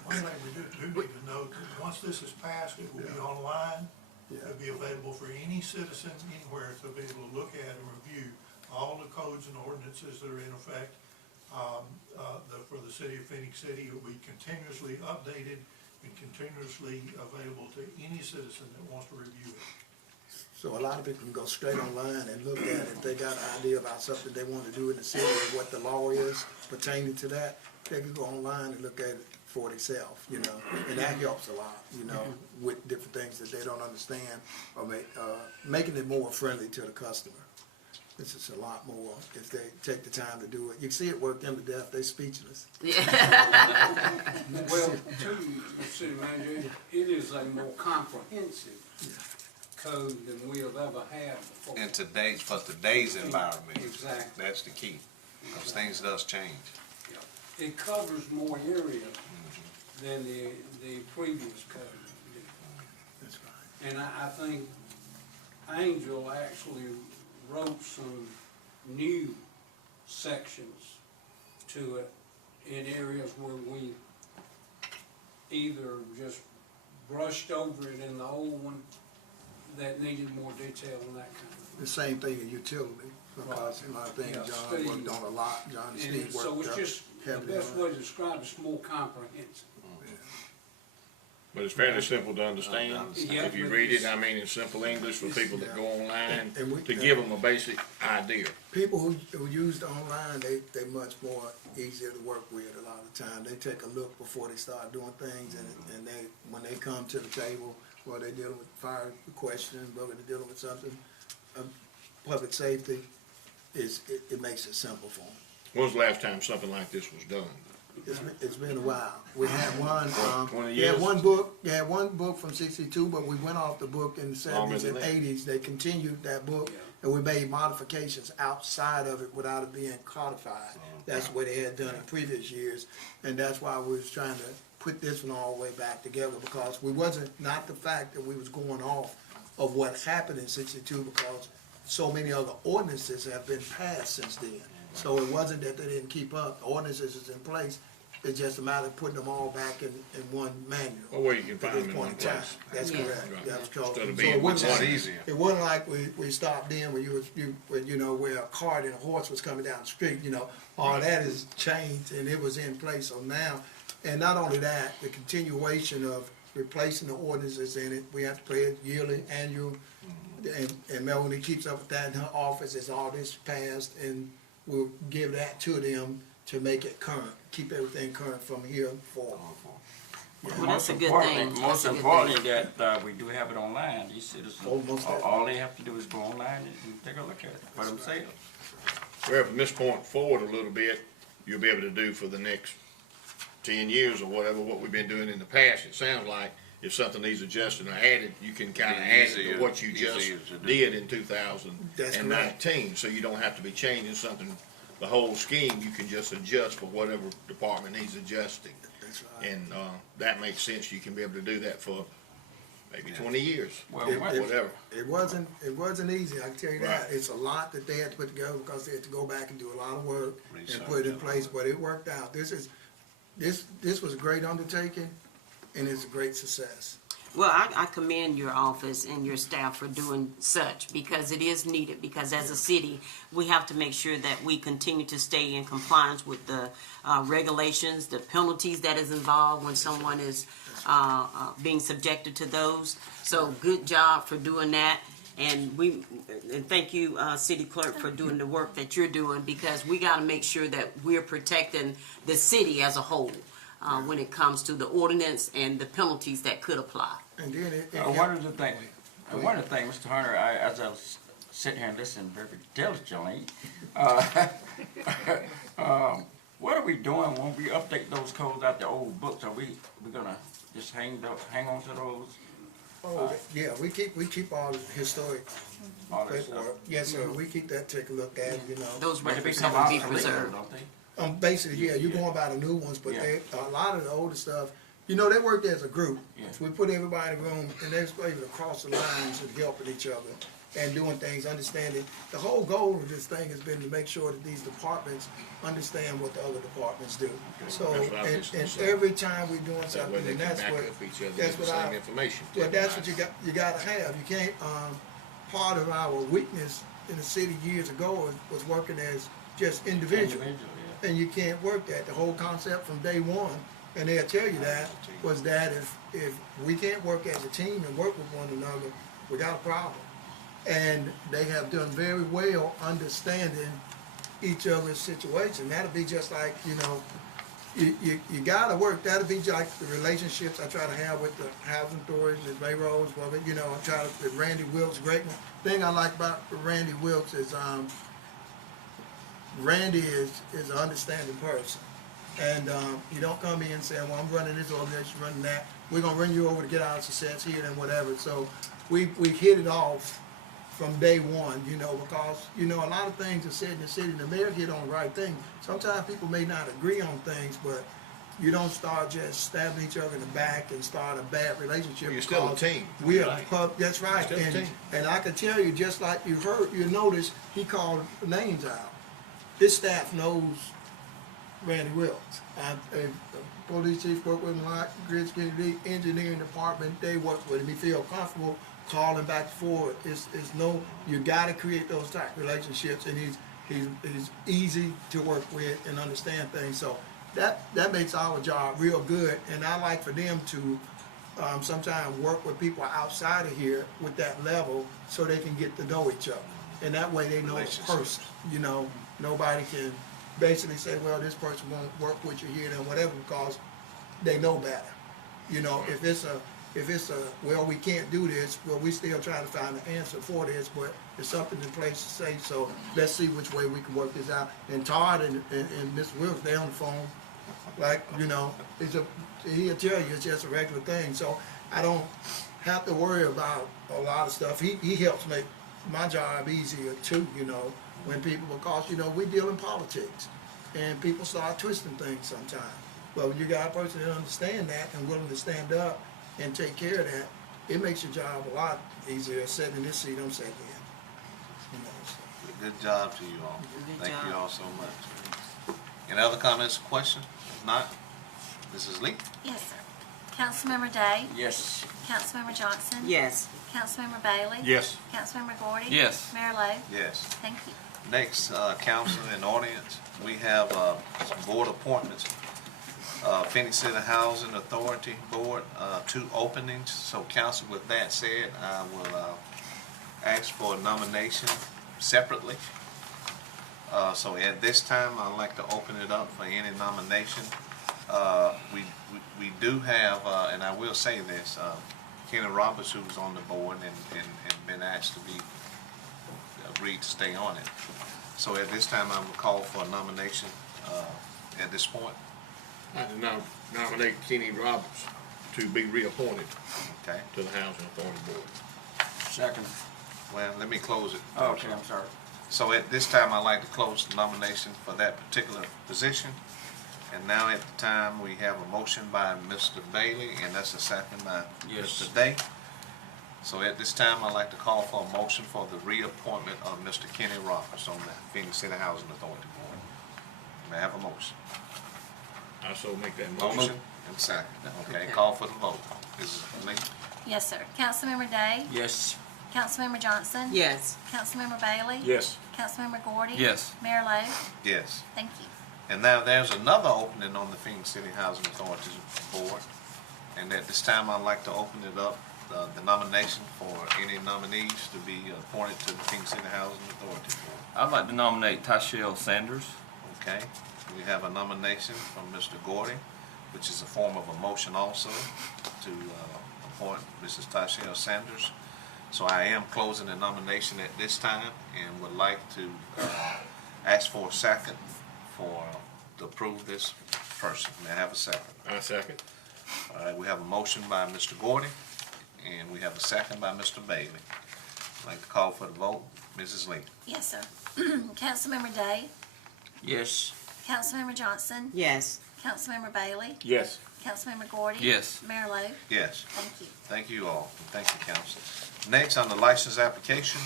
One thing we do need to know, that once this is passed, it will be online. It'll be available for any citizen anywhere to be able to look at and review all the codes and ordinances that are in effect for the city of Phoenix City. It will be continuously updated and continuously available to any citizen that wants to review it. So a lot of people can go straight online and look at it. If they got an idea about something they want to do in the city or what the law is pertaining to that, they can go online and look at it for themselves, you know, and that helps a lot, you know, with different things that they don't understand, or making it more friendly to the customer. It's just a lot more if they take the time to do it. You see it work them to death, they speechless. Well, too, City Manager, it is a more comprehensive code than we have ever had before. In today's, for today's environment. Exactly. That's the key, because things does change. It covers more areas than the previous code. That's right. And I think Angel actually wrote some new sections to it in areas where we either just brushed over it in the old one that needed more detail and that kind of thing. The same thing in utility, because in my thing, Yeah, John Steve. worked on a lot, John and And Steve so worked it's just, the heavily best on way it. to describe it's more comprehensive. But it's fairly simple to understand. Yeah, If you but read it, it's- I mean, in simple English for people that go online, And we- to give them a basic idea. People who use the online, they much more easier to work with a lot of the time. They take a look before they start doing things, and they, when they come to the table, whether they're dealing with fire questions, whether they're dealing with something, public safety, it makes it simple for them. When was the last time something like this was done? It's been a while. We had one, 20 we years? had one book from '62, but we went off the book in the Longer '70s than and that. '80s. They continued that book, and we made modifications outside of it without it being codified. That's what they had done in previous years, and that's why we was trying to put this one all the way back together, because we wasn't, not the fact that we was going off of what happened in '62, because so many other ordinances have been passed since then. So it wasn't that they didn't keep up. The ordinances is in place. It's just a matter of putting them all back in one manual. Or where you can at find this them in point one time. place. That's Yeah. correct. Right. That's correct. Instead of So being it wasn't much like- easier. It wasn't like we stopped then when where a cart and a horse was coming down the street, all that has changed and it was in place. So now, and not only that, the continuation of replacing the ordinances in it, we have to pay it yearly, annual, and Melanie keeps up with that in her office as all this passed, and we'll give that to them to make it current, keep everything current from here forward. Well, that's a good thing. Most That's a good importantly, that we do have it online. These citizens, Almost all they have to do is go online and take a look at it for themselves. Well, from this point forward a little bit, you'll be able to do for the next 10 years or whatever, what we've been doing in the past. It sounds like if something needs adjusted or added, you can kind of add it Easier- to what you just easier to do. did in That's 2019. So you don't have to be changing something, the whole scheme. You can just adjust for whatever department needs adjusting. That's right. And that makes sense. You can be able to do that for maybe 20 years, Well, whatever. It wasn't easy, I can tell you that. Right. It's a lot that they had to put together because they had to go back and do a lot of work Research and put it in and place, but it worked out. This was a great undertaking and it's a great success. Well, I commend your office and your staff for doing such, because it is needed, because as a city, we have to make sure that we continue to stay in compliance with the regulations, the penalties that is involved when someone is being subjected to those. So good job for doing that. And thank you, City Clerk, for doing the work that you're doing, because we got to make sure that we're protecting the city as a whole when it comes to the ordinance and the penalties that could apply. And then One of the things, Mr. Hunter, as I was sitting here and listening very diligently, what are we doing when we update those codes out the old books? Are we gonna just hang on to those? yeah, we keep all the historic All that stuff? paperwork. Yes, sir, we keep that, take a look at, Those But they records become have to be obsolete, preserved. don't they? Basically, yeah, you're going by the new ones, but Yeah. a lot of the older stuff, they worked as a group. Yeah. We put everybody in a room, and they was able to cross the lines and helping each other and doing things, understanding. The whole goal of this thing has been to make sure that these departments understand what the other departments do. So, That's what I was and just gonna say. every time we're doing That something, way they and can that's back what, up each other, that's get the what same information. well, that's what you got to have. You can't, part of our weakness in the city years ago was working as just individuals. And you can't work that. The whole concept from day one, and they'll tell you that, was that if we can't work as a team and work with one another, we got a problem. And they have done very well understanding each other's situation. That'll be just like, you gotta work. That'll be like the relationships I try to have with the housing authorities, the railroads, I try to, with Randy Wilkes, great one. Thing I like about Randy Wilkes is, Randy is an understanding person. And you don't come in and say, well, I'm running this organization, running that. We're going to run you over to get our success here and whatever. So we hit it off from day one, you know, because, you know, a lot of things are said in the city. The mayor hit on the right thing. Sometimes people may not agree on things, but you don't start just stabbing each other in the back and start a bad relationship. You're still a team. We are, that's right. Still a team. And I can tell you, just like you heard, you notice he called names out. His staff knows Randy Wills. Police chief work with him a lot, Grid Kennedy, engineering department, they work with him. He feel comfortable calling back and forth. It's no, you gotta create those type of relationships, and he's easy to work with and understand things. So that makes our job real good, and I like for them to sometimes work with people outside of here with that level so they can get to know each other. And that way they know the person, you know. Nobody can basically say, well, this person won't work with you here and whatever, because they know better. You know, if it's a, well, we can't do this, well, we still trying to find an answer for this, but there's something in place to say, so let's see which way we can work this out. And Todd and Mr. Wilkes, they on the phone, like, you know, he'll tell you it's just a regular thing. So I don't have to worry about a lot of stuff. He helps make my job easier too, you know, when people, because, you know, we deal in politics and people start twisting things sometimes. But when you got a person that understands that and willing to stand up and take care of that, it makes your job a lot easier sitting in this seat I'm sitting in. You know, so. Good job to you all. Good Thank job. you all so much. Any other comments or questions? If not, Mrs. Lee? Yes, sir. Councilmember Day? Yes. Councilmember Johnson? Yes. Councilmember Bailey? Yes. Councilmember Gordy? Yes. Mayor Lo? Yes. Thank you. Next, council and audience, we have some board appointments. Phoenix City Housing Authority Board, 2 openings. So council, with that said, I will ask for a nomination separately. So at this time, I'd like to open it up for any nomination. We do have, and I will say this, Kenny Roberts, who's on the board and been asked to be agreed to stay on it. So at this time, I will call for a nomination at this point. I nominate Kenny Roberts to be reappointed Okay. to the Housing Authority Board. Second. Well, let me close it. Oh, okay, I'm sorry. So at this time, I'd like to close the nomination for that particular position. And now at the time, we have a motion by Mr. Bailey, and that's a second by Yes. Mr. Day. So at this time, I'd like to call for a motion for the reappointment of Mr. Kenny Roberts on the Phoenix City Housing Authority Board. May I have a motion? I so make that motion. Motion and second. Okay, call for the vote. Mrs. Lee? Yes, sir. Councilmember Day? Yes. Councilmember Johnson? Yes. Councilmember Bailey? Yes. Councilmember Gordy? Yes. Mayor Lo? Yes. Thank you. And now there's another opening on the Phoenix City Housing Authority Board. And at this time, I'd like to open it up, the nomination for any nominees to be appointed to the Phoenix City Housing Authority Board. I'd like to nominate Tashiel Sanders. Okay, we have a nomination from Mr. Gordy, which is a form of a motion also to appoint Mrs. Tashiel Sanders. So I am closing the nomination at this time and would like to ask for a second to approve this person. May I have a second? I second. All right, we have a motion by Mr. Gordy, and we have a second by Mr. Bailey. I'd like to call for the vote. Mrs. Lee? Yes, sir. Councilmember Day? Yes. Councilmember Johnson? Yes. Councilmember Bailey? Yes. Councilmember Gordy? Yes. Mayor Lo? Yes. Thank you. Thank you all. Thank you, council. Next, on the license application,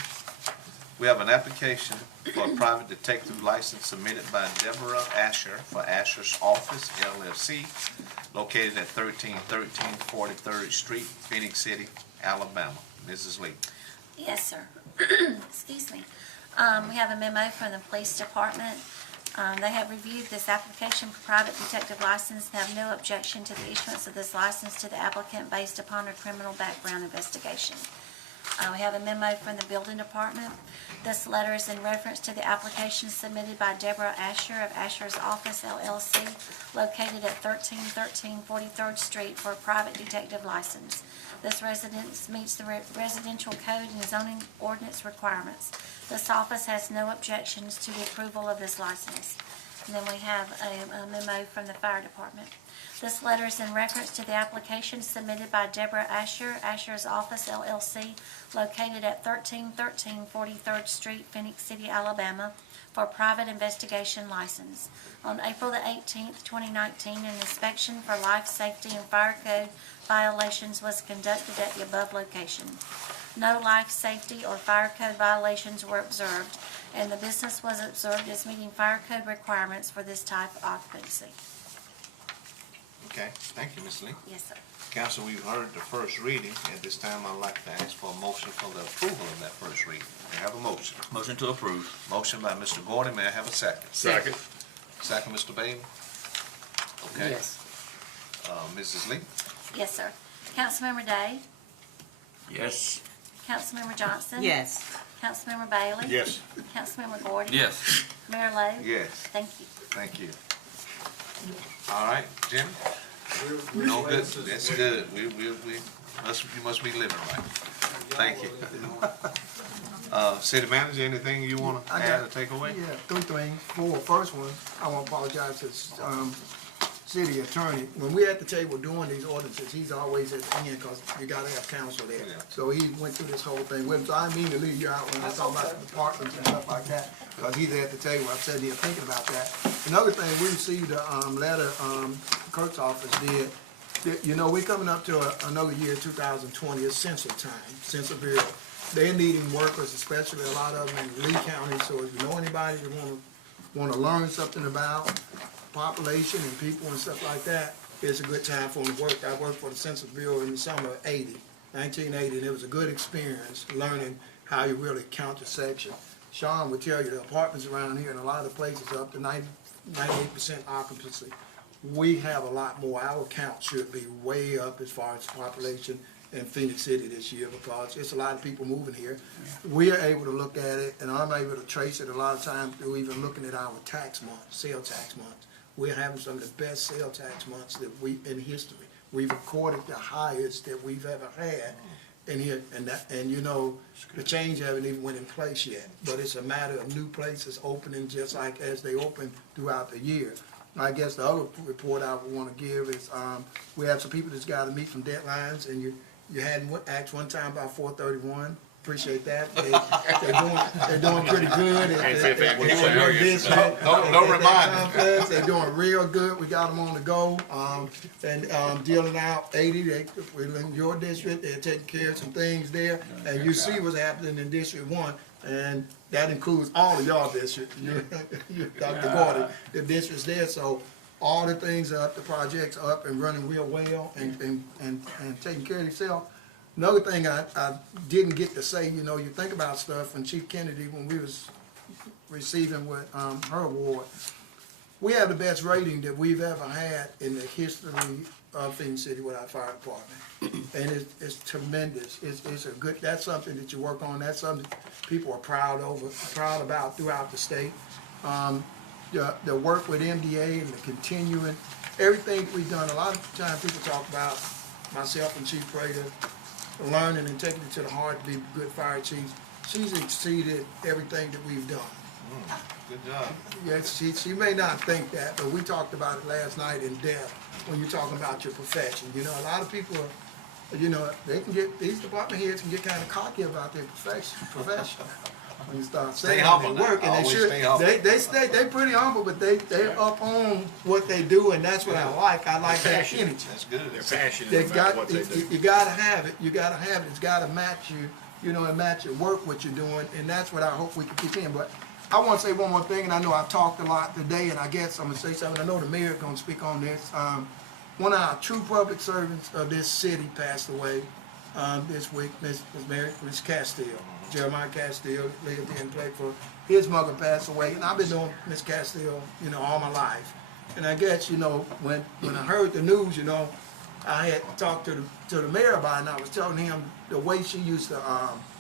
we have an application for a private detective license submitted by Deborah Asher for Asher's Office, LLC, located at 1313 43rd Street, Phoenix City, Alabama. Mrs. Lee? Yes, sir. Excuse me. We have a memo from the police department. They have reviewed this application for private detective license and have no objection to the issuance of this license to the applicant based upon a criminal background investigation. We have a memo from the building department. This letter is in reference to the application submitted by Deborah Asher of Asher's Office, LLC, located at 1313 43rd Street for a private detective license. This residence meets the residential code and zoning ordinance requirements. This office has no objections to the approval of this license. And then we have a memo from the fire department. This letter is in reference to the application submitted by Deborah Asher, Asher's Office LLC, located at 1313 43rd Street, Phoenix City, Alabama, for a private investigation license. On April the 18th, 2019, an inspection for life safety and fire code violations was conducted at the above location. No life safety or fire code violations were observed, and the business was observed as meeting fire code requirements for this type of occupancy. Okay, thank you, Ms. Lee. Yes, sir. Council, we've heard the first reading. At this time, I'd like to ask for a motion for the approval of that first reading. May I have a motion? Motion to approve. Motion by Mr. Gordon. May I have a second? Second. Second, Mr. Bailey? Okay. Yes. Mrs. Lee? Yes, sir. Councilmember Day? Yes. Councilmember Johnson? Yes. Councilmember Bailey? Yes. Councilmember Gordon? Yes. Mayor Lo? Yes. Thank you. Thank you. All right, Jim? No, good. That's good. You must be living right. Thank you. City manager, anything you want to add or take away? Yeah, three things. First one, I want to apologize to city attorney. When we're at the table doing these ordinances, he's always at the end because you got to have counsel there. Yeah. So he went through this whole thing with him. So I mean to leave you out when I talk about the departments and stuff like that because he's at the table. I'm sitting here thinking about that. Another thing, we received a letter Kirk's office did. You know, we're coming up to another year, 2020, it's census time, Census Bureau. They're needing workers, especially a lot of them in Lee County. So if you know anybody that want to learn something about population and people and stuff like that, it's a good time for them to work. I worked for the Census Bureau in the summer of 1980, and it was a good experience learning how you really count your section. Sean would tell you the apartments around here and a lot of the places are up to 98% occupancy. We have a lot more. Our count should be way up as far as population in Phoenix City this year because it's a lot of people moving here. We are able to look at it, and I'm able to trace it a lot of times through even looking at our tax months, sale tax months. We're having some of the best sale tax months that in history. We've recorded the highest that we've ever had in here, and you know, the change haven't even went in place yet. But it's a matter of new places opening just like as they open throughout the year. I guess the other report I would want to give is we have some people that's got to meet some deadlines, and you hadn't asked one time about 431. Appreciate that. They're doing pretty good. Don't remind me. They're doing real good. We got them on the go and dealing out 80. We're in your district. They're taking care of some things there, and you see what's happening in District 1, and that includes all of y'all districts. Dr. Gordon, the district's there, so all the things are up. The projects are up and running real well and taking care of themselves. Another thing I didn't get to say, you know, you think about stuff, and Chief Kennedy, when we was receiving with her award, we have the best rating that we've ever had in the history of Phoenix City with our fire department. And it's tremendous. It's a good, that's something that you work on. That's something people are proud about throughout the state. The work with MDA and the continuing, everything we've done. A lot of times people talk about myself and Chief Prater learning and taking it to the heart to be good fire chiefs. She's exceeded everything that we've done. Good job. Yes, she may not think that, but we talked about it last night in depth when you're talking about your profession. You know, a lot of people are, you know, they can get, these department heads can get kind of cocky about their profession. When you start saying they work, and they should, they pretty humble, but they're up on what they do, and that's what I like. I like that energy. That's good. They're passionate about what they do. You gotta have it. You gotta have it. It's gotta match you, you know, and match your work, what you're doing, and that's what I hope we can keep in. But I want to say one more thing, and I know I've talked a lot today, and I guess I'm gonna say something. I know the mayor's gonna speak on this. One of our true public servants of this city passed away this week. Miss Castile. Jeremiah Castile lived here and played for. His mother passed away, and I've been knowing Miss Castile, you know, all my life. And I guess, you know, when I heard the news, you know, I had talked to the mayor about it, and I was telling him the way she used to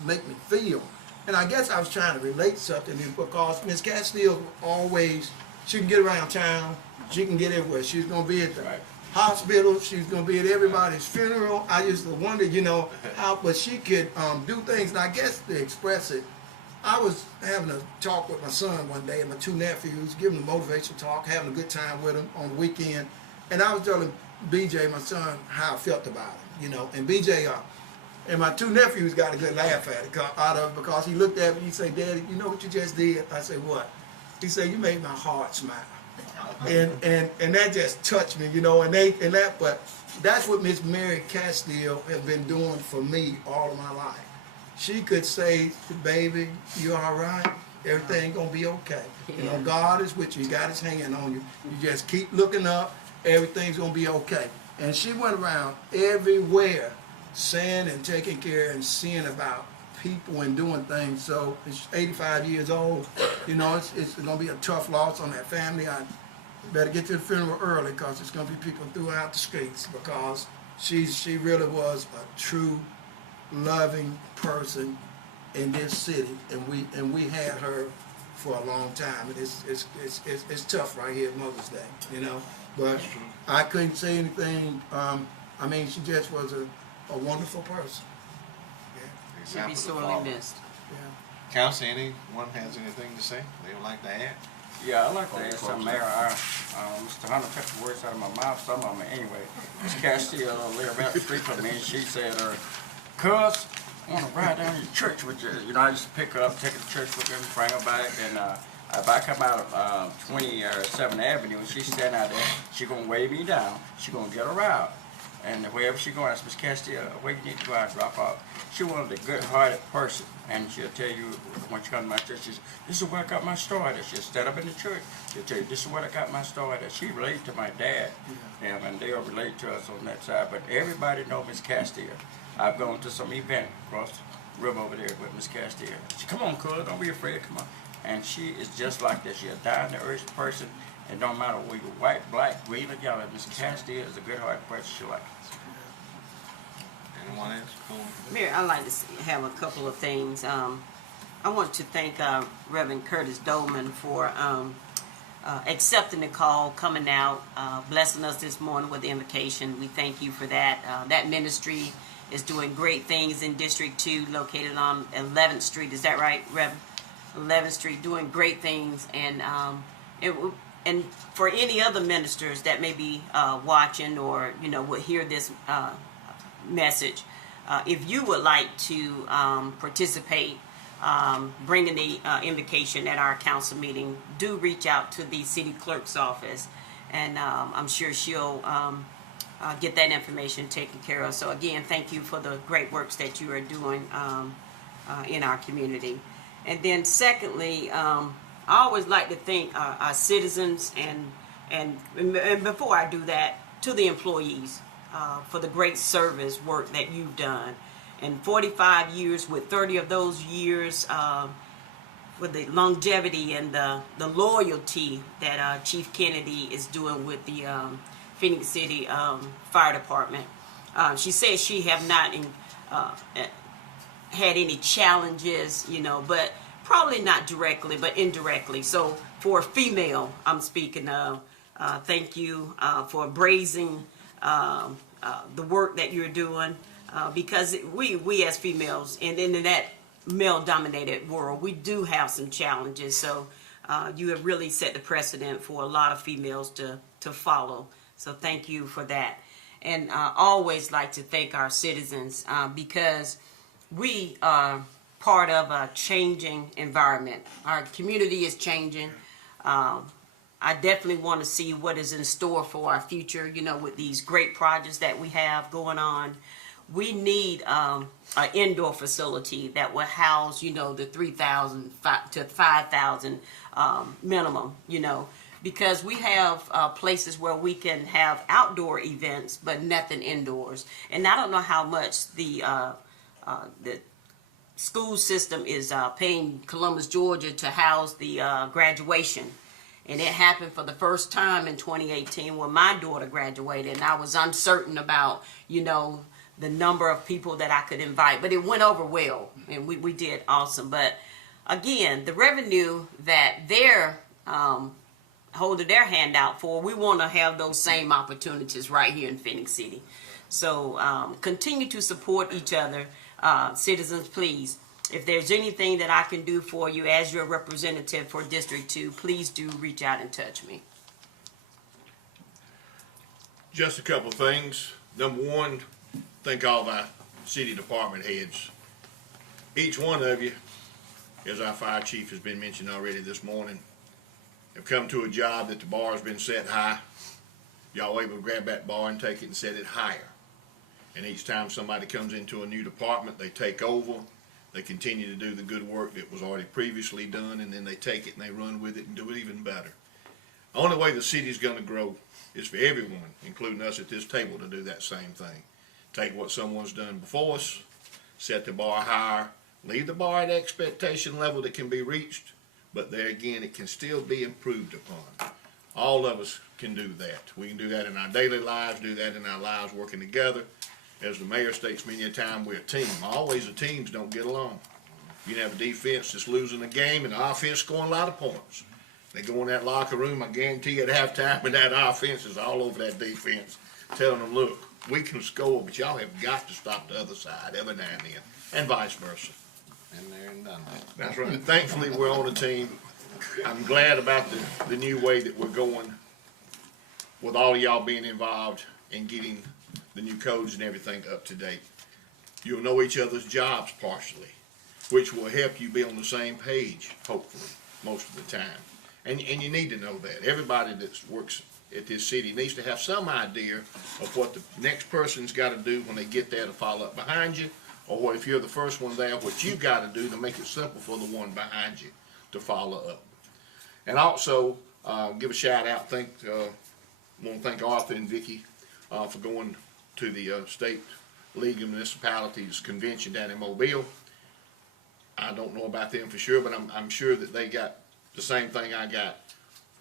make me feel. And I guess I was trying to relate something because Miss Castile always, she can get around town, she can get everywhere. She's gonna be at the hospital, she's gonna be at everybody's funeral. I used to wonder, you know, how, but she could do things, and I guess to express it, I was having a talk with my son one day and my two nephews, giving them a motivational talk, having a good time with them on the weekend. And I was telling BJ, my son, how I felt about him, you know. And BJ, and my two nephews got a good laugh at it, out of it, because he looked at me and he said, Daddy, you know what you just did? I said, what? He said, you made my heart smile. And that just touched me, you know, but that's what Miss Mary Castile has been doing for me all of my life. She could say, baby, you all right? Everything gonna be okay. You know, God is with you. He got his hand on you. You just keep looking up. Everything's gonna be okay. And she went around everywhere saying and taking care and seeing about people and doing things. So it's 85 years old. You know, it's gonna be a tough loss on that family. I better get to the funeral early, because there's gonna be people throughout the streets, because she really was a true loving person in this city, and we had her for a long time. And it's tough right here at Mother's Day, you know. But I couldn't say anything. I mean, she just was a wonderful person. She'll be sorely missed. Yeah. Council, anyone has anything to say they would like to add? Yeah, I'd like to add something, Mayor. Mr. Hunter took the words out of my mouth, some of them anyway. Ms. Castile lived out the street from me, and she said, cuz, I want to ride down to church with you. You know, I just pick her up, take her to church with her, and bring her back. And if I come out of 27th Avenue and she's standing out there, she's going to wave me down. She's going to get her out. And wherever she going, I said, Ms. Castile, where you need to go out and drop off. She wanted a good-hearted person. And she'll tell you, when she comes to my church, she says, this is where I got my start at. She'll stand up in the church. She'll tell you, this is where I got my start at. She related to my dad, and they'll relate to us on that side. But everybody knows Ms. Castile. I've gone to some event across the river over there with Ms. Castile. She, come on, cuz, don't be afraid, come on. And she is just like that. She's a down-to-earth person. It don't matter whether you're white, black, green, or yellow. Ms. Castile is a good-hearted person. She like it. Anyone else? Cool. Mayor, I'd like to have a couple of things. I want to thank Reverend Curtis Dolman for accepting the call, coming out, blessing us this morning with the invitation. We thank you for that. That ministry is doing great things in District 2, located on 11th Street. Is that right, Reverend? 11th Street, doing great things. And for any other ministers that may be watching or, you know, would hear this message, if you would like to participate, bringing the invocation at our council meeting, do reach out to the city clerk's office, and I'm sure she'll get that information taken care of. So again, thank you for the great works that you are doing in our community. And then secondly, I always like to thank our citizens and before I do that, to the employees for the great service work that you've done. In 45 years, with 30 of those years, with the longevity and the loyalty that Chief Kennedy is doing with the Phoenix City Fire Department. She says she have not had any challenges, you know, but probably not directly, but indirectly. So for a female, I'm speaking of, thank you for brazing the work that you're doing, because we as females, and in that male-dominated world, we do have some challenges. So you have really set the precedent for a lot of females to follow. So thank you for that. And I always like to thank our citizens because we are part of a changing environment. Our community is changing. I definitely want to see what is in store for our future, you know, with these great projects that we have going on. We need an indoor facility that will house, you know, the 3,000 to 5,000 minimum, you know, because we have places where we can have outdoor events, but nothing indoors. And I don't know how much the school system is paying Columbus, Georgia to house the graduation. And it happened for the first time in 2018 when my daughter graduated, and I was uncertain about, you know, the number of people that I could invite. But it went over well, and we did awesome. But again, the revenue that they're holding their hand out for, we want to have those same opportunities right here in Phoenix City. So continue to support each other, citizens, please. if there's anything that I can do for you as your representative for District 2, please do reach out and touch me. Just a couple of things. Number one, thank all of our city department heads. Each one of you, as our fire chief has been mentioned already this morning, have come to a job that the bar has been set high. Y'all able to grab that bar and take it and set it higher. And each time somebody comes into a new department, they take over, they continue to do the good work that was already previously done, and then they take it and they run with it and do it even better. The only way the city's going to grow is for everyone, including us at this table, to do that same thing. Take what someone's done before us, set the bar higher, leave the bar at expectation level that can be reached, but there again, it can still be improved upon. All of us can do that. We can do that in our daily lives, do that in our lives working together. As the mayor states many a time, we're a team. Always the teams don't get along. You can have a defense that's losing a game and the offense scoring a lot of points. They go in that locker room, I guarantee you at halftime, and that offense is all over that defense, telling them, look, we can score, but y'all have got to stop the other side every now and then, and vice versa. And there and done that. That's right. Thankfully, we're on a team. I'm glad about the new way that we're going with all of y'all being involved in getting the new codes and everything up to date. You'll know each other's jobs partially, which will help you be on the same page, hopefully, most of the time. And you need to know that. Everybody that works at this city needs to have some idea of what the next person's got to do when they get there to follow up behind you, or if you're the first one there, what you've got to do to make it simple for the one behind you to follow up. And also, give a shout out, want to thank Arthur and Vicki for going to the State League of Municipalities convention down in Mobile. I don't know about them for sure, but I'm sure that they got the same thing I got.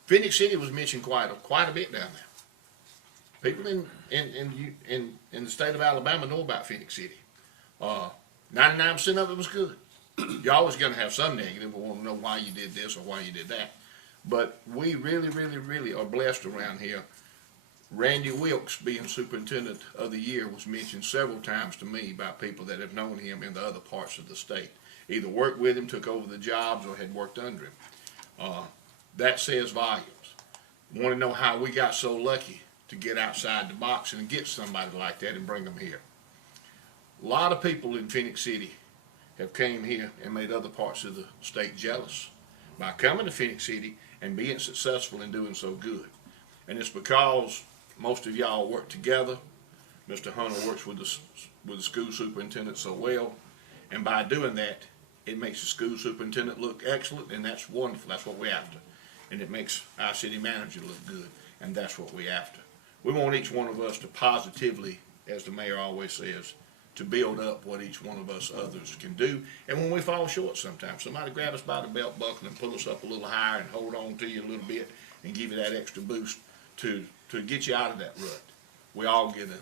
Phoenix City was mentioned quite a bit down there. People in the state of Alabama know about Phoenix City. 99% of it was good. You're always going to have some negative, but want to know why you did this or why you did that. But we really, really, really are blessed around here. Randy Wilkes, being Superintendent of the Year, was mentioned several times to me by people that have known him in the other parts of the state. Either worked with him, took over the jobs, or had worked under him. That says volumes. Want to know how we got so lucky to get outside the box and get somebody like that and bring them here. A lot of people in Phoenix City have came here and made other parts of the state jealous by coming to Phoenix City and being successful in doing so good. And it's because most of y'all work together. Mr. Hunter works with the school superintendent so well, and by doing that, it makes the school superintendent look excellent, and that's wonderful. That's what we're after. And it makes our city manager look good, and that's what we're after. We want each one of us to positively, as the mayor always says, to build up what each one of us others can do. And when we fall short sometimes, somebody grab us by the belt buckle and pull us up a little higher and hold on to you a little bit and give you that extra boost to get you out of that rut. We all get in them.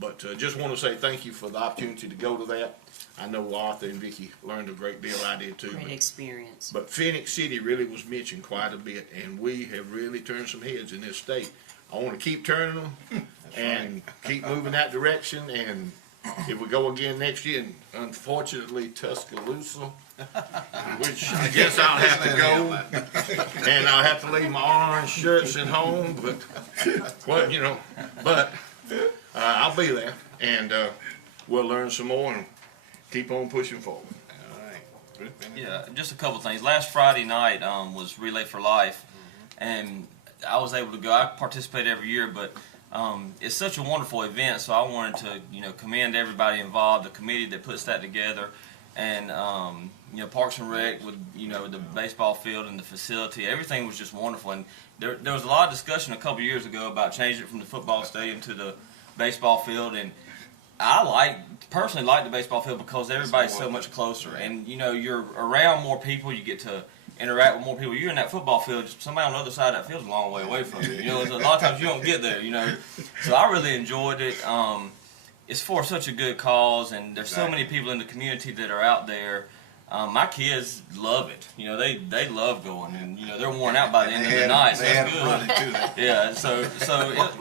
But just want to say thank you for the opportunity to go to that. I know Arthur and Vicki learned a great deal. I did too. Great experience. But Phoenix City really was mentioned quite a bit, and we have really turned some heads in this state. I want to keep turning them and keep moving that direction. And if we go again next year, and unfortunately Tuscaloosa, which I guess I'll have to go, and I'll have to leave my orange shirts at home. But well, you know, but I'll be there, and we'll learn some more and keep on pushing forward. All right. Yeah, just a couple things. Last Friday night was Relay for Life, and I was able to go. I participate every year, but it's such a wonderful event, so I wanted to commend everybody involved, the committee that puts that together, and Parks and Rec with the baseball field and the facility. Everything was just wonderful, and there was a lot of discussion a couple years ago about changing it from the football stadium to the baseball field, and I personally like the baseball field because everybody's so much closer, and you're around more people, you get to interact with more people. You're in that football field, somebody on the other side of that field's a long way away from you. A lot of times you don't get there, So I really enjoyed it. It's for such a good cause, and there's so many people in the community that are out there. My kids love it. They love going, and they're worn out by the end of the night. So that's good. Yeah. So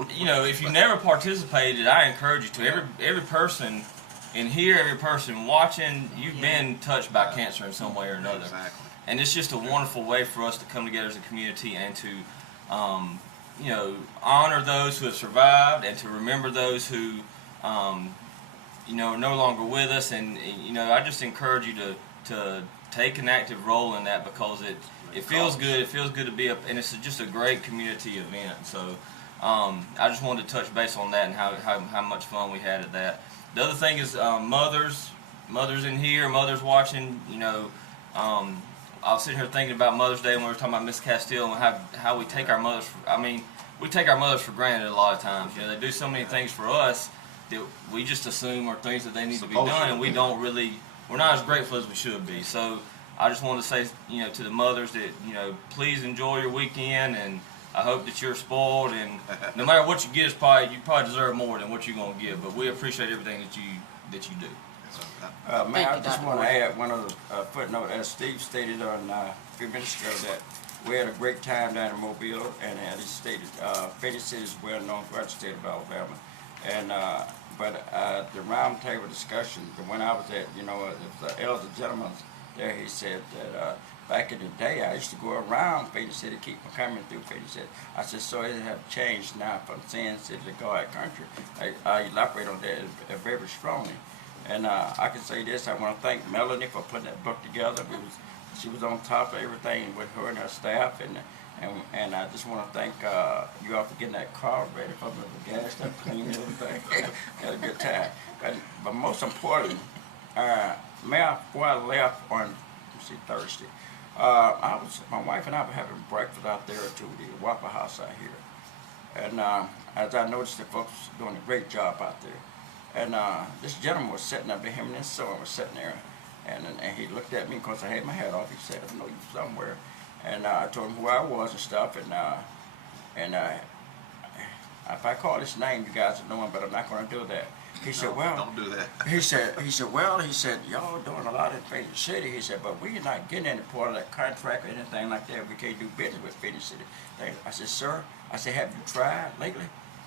if you never participated, I encourage you to. Every person in here, every person watching, you've been touched by cancer in some way or another. Exactly. And it's just a wonderful way for us to come together as a community and to, you know, honor those who have survived and to remember those who, you know, are no longer with us. And you know, I just encourage you to take an active role in that, because it feels good. It feels good to be up, and it's just a great community event. So I just wanted to touch base on that and how much fun we had at that. The other thing is mothers in here, mothers watching. You know, I was sitting here thinking about Mother's Day when we were talking about Miss Castile and how we take our mothers. We take our mothers for granted a lot of times. You know, they do so many things for us that we just assume are things that they need to be done, and we don't really. We're not as grateful as we should be. So I just want to say, you know, to the mothers that, you know, please enjoy your weekend, and I hope that you're spoiled, and no matter what you get, you probably deserve more than what you're going to give. But we appreciate everything that you do. Man, I just want to add one other footnote. As Steve stated on a few minutes ago, that we had a great time down in Mobile, and as he stated, Phenix City is well known throughout the state of Alabama. And but the round table discussion, the one I was at, you know, the elder gentleman there, he said that back in the day, I used to go around Phenix City, keep coming through Phenix City. I said, so it has changed now from Sin City to God Country. I elaborate on that very strongly. And I can say this, I want to thank Melanie for putting that book together. She was on top of everything with her and her staff, and I just want to thank you all for getting that car ready for the gas stuff, clean everything. Had a good time. But most important, before I left on Thursday, my wife and I were having breakfast out there at the Waffle House out here. And as I noticed, the folks were doing a great job out there. And this gentleman was sitting up there, him and his son was sitting there. And he looked at me because I had my hat off. He said, I know you somewhere. And I told him who I was and stuff. And if I call his name, you guys will know him, but I'm not going to do that. He said, well, don't do that. He said, y'all doing a lot in Phenix City. He said, but we're not getting any part of that contract or anything like that. We can't do business with Phenix City. I said, sir, I said, have you tried lately?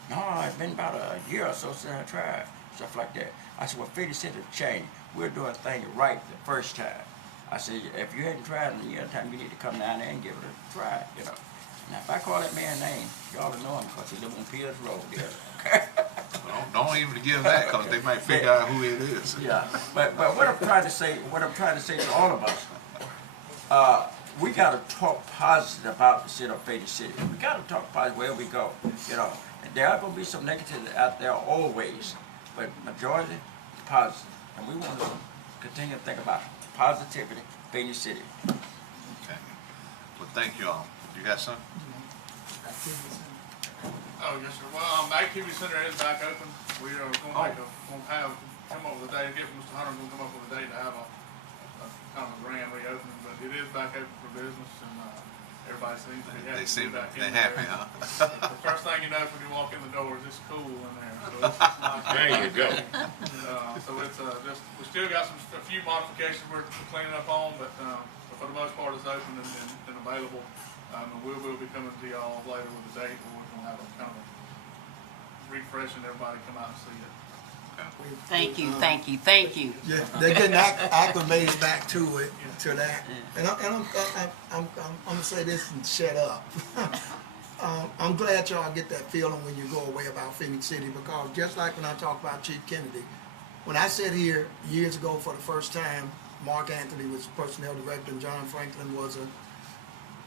No, it's been about a year or so since I tried. Stuff like that. I said, well, Phenix City changed. We're doing things right the first time. I said, if you hadn't tried in a year time, you need to come down there and give it a try, you know. Now, if I call that man's name, y'all will know him because he lives on Pierce Road there. Don't even give that, because they might figure out who it is. Yeah, but what I'm trying to say, to all of us, we got to talk positive about the city of Phenix City. We got to talk positive where we go, you know. And there are going to be some negatives out there always, but majority positive. And we want to continue to think about positivity, Phenix City. Okay. Well, thank you all. You got something? Oh, yes, sir. Well, the activity center is back open. We are going to come up with a date. I guess Mr. Hunter's going to come up with a date to have a kind of a grand reopening, but it is back open for business, and everybody seems to be happy. They seem back they're in happy, there. huh? The first thing you know when you walk in the door is it's cool in there. So it's nice. There you go. So it's we still got a few modifications we're cleaning up on, but for the most part it's open and available. And we'll be coming to y'all later with a date where we're going to have a kind of a refresh and everybody come out and see it. Thank you, thank you, thank you. Yeah, they're getting acclimated back to it, to that. And I'm gonna say this and shut up. I'm glad y'all get that feeling when you go away about Phenix City, because just like when I talk about Chief Kennedy, when I sat here years ago for the first time, Mark Anthony was personnel director and John Franklin was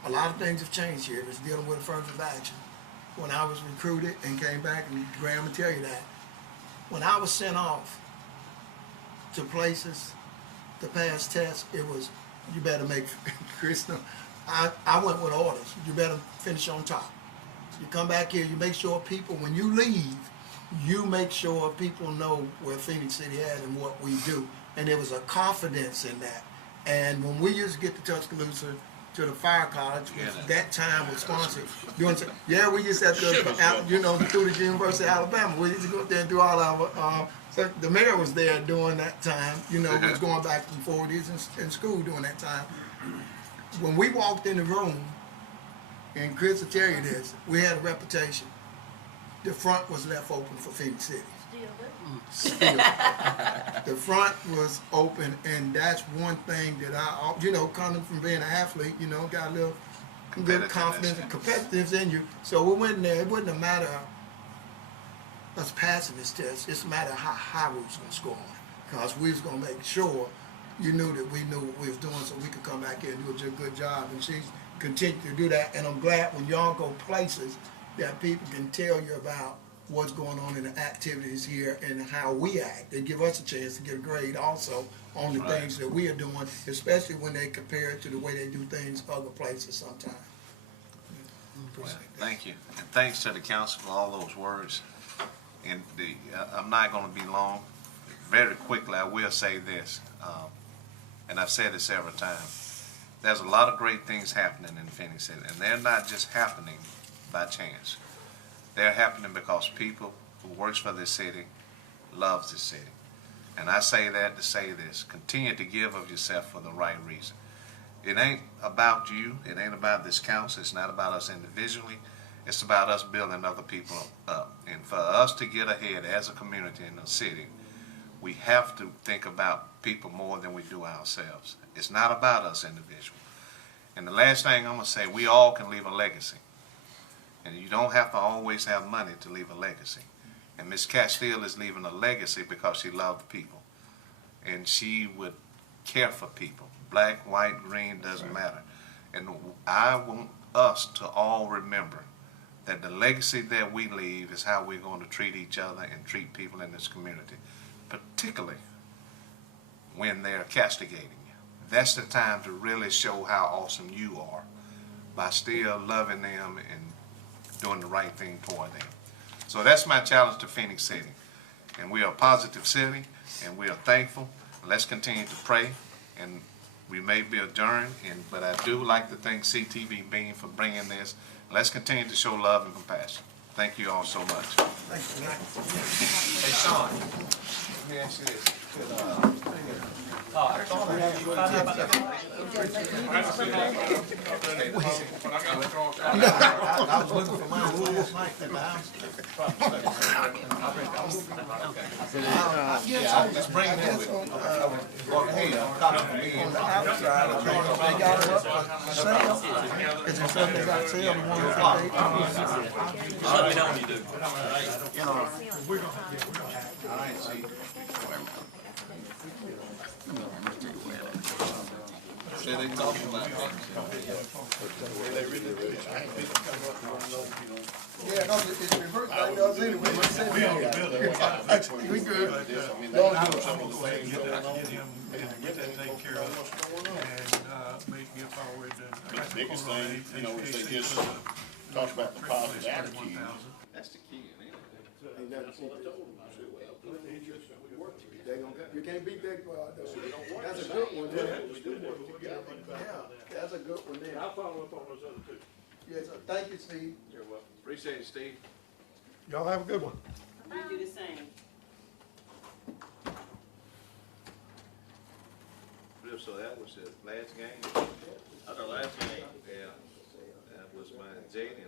a lot of things have changed here. It's dealing with affirmative action. When I was recruited and came back, and Graham will tell you that, when I was sent off to places to pass tests, it was, you better make, Chris, I went with orders. You better finish on top. You come back here, you make sure people, when you leave, you make sure people know where Phenix City is and what we do. And there was a confidence in that. And when we used to get to Tuscaloosa, to the fire college, which that time was sponsored. Yeah, we used to have to go, you know, through the University of Alabama. We used to go up there and do all our, so the mayor was there during that time, you know, was going back and forth. He was in school during that time. When we walked in the room, and Chris will tell you this, we had a reputation. The front was left open for Phenix City. Still. The front was open, and that's one thing that I, coming from being an athlete, got a little good confidence and competitiveness in you. So we went in there. It wasn't a matter of us passing this test. It's a matter of how high we was going to score on, because we was going to make sure you knew that we knew what we was doing, so we could come back here and do a good job. And she's continued to do that. And I'm glad when y'all go places that people can tell you about what's going on in the activities here and how we act. They give us a chance to get a grade also on the things that we are doing, especially when they compare it to the way they do things other places sometimes. Well, thank you. And thanks to the council for all those words. And I'm not going to be long. Very quickly, I will say this, and I've said it several times. There's a lot of great things happening in Phoenix City, and they're not just happening by chance. They're happening because people who works for this city loves this city. And I say that to say this: continue to give of yourself for the right reason. It ain't about you. It ain't about this council. It's not about us individually. It's about us building other people up. And for us to get ahead as a community in the city, we have to think about people more than we do ourselves. It's not about us individually. And the last thing I'm going to say, we all can leave a legacy. And you don't have to always have money to leave a legacy. And Miss Castile is leaving a legacy because she loved people. And she would care for people. Black, white, green, doesn't matter. And I want us to all remember that the legacy that we leave is how we're going to treat each other and treat people in this community, particularly when they're castigating you. That's the time to really show how awesome you are by still loving them and doing the right thing for them. So that's my challenge to Phoenix City. And we are a positive city, and we are thankful. Let's continue to pray, and we may be adjourned, but I do like to thank CTV Bean for bringing this. Let's continue to show love and compassion. Thank you all so much. Thank you. Hey, Sean, let me ask you this. I was looking for mine last night at the house. Just bring it in with me. Hey, I'm talking to me. On the outside, they got it up for sale. Is there something they got sale? The one that they Let me know when you do. All right, see. See, they talking about that. Yeah, no, it's reversed like those anyway. We own the building. We good. Don't do some of the things get that taken care of, and get forward. The biggest thing, is they just talk about the positive attitude. That's the key, ain't it? You can't beat that crowd, though. That's a good one, there. Yeah, that's a good one there. I'll follow up on those other two. Yes, sir. Thank you, Steve. You're welcome. Appreciate it, Steve. Y'all have a good one. We do the same. So that was the last game? That's our last game. Yeah. That was my Jaden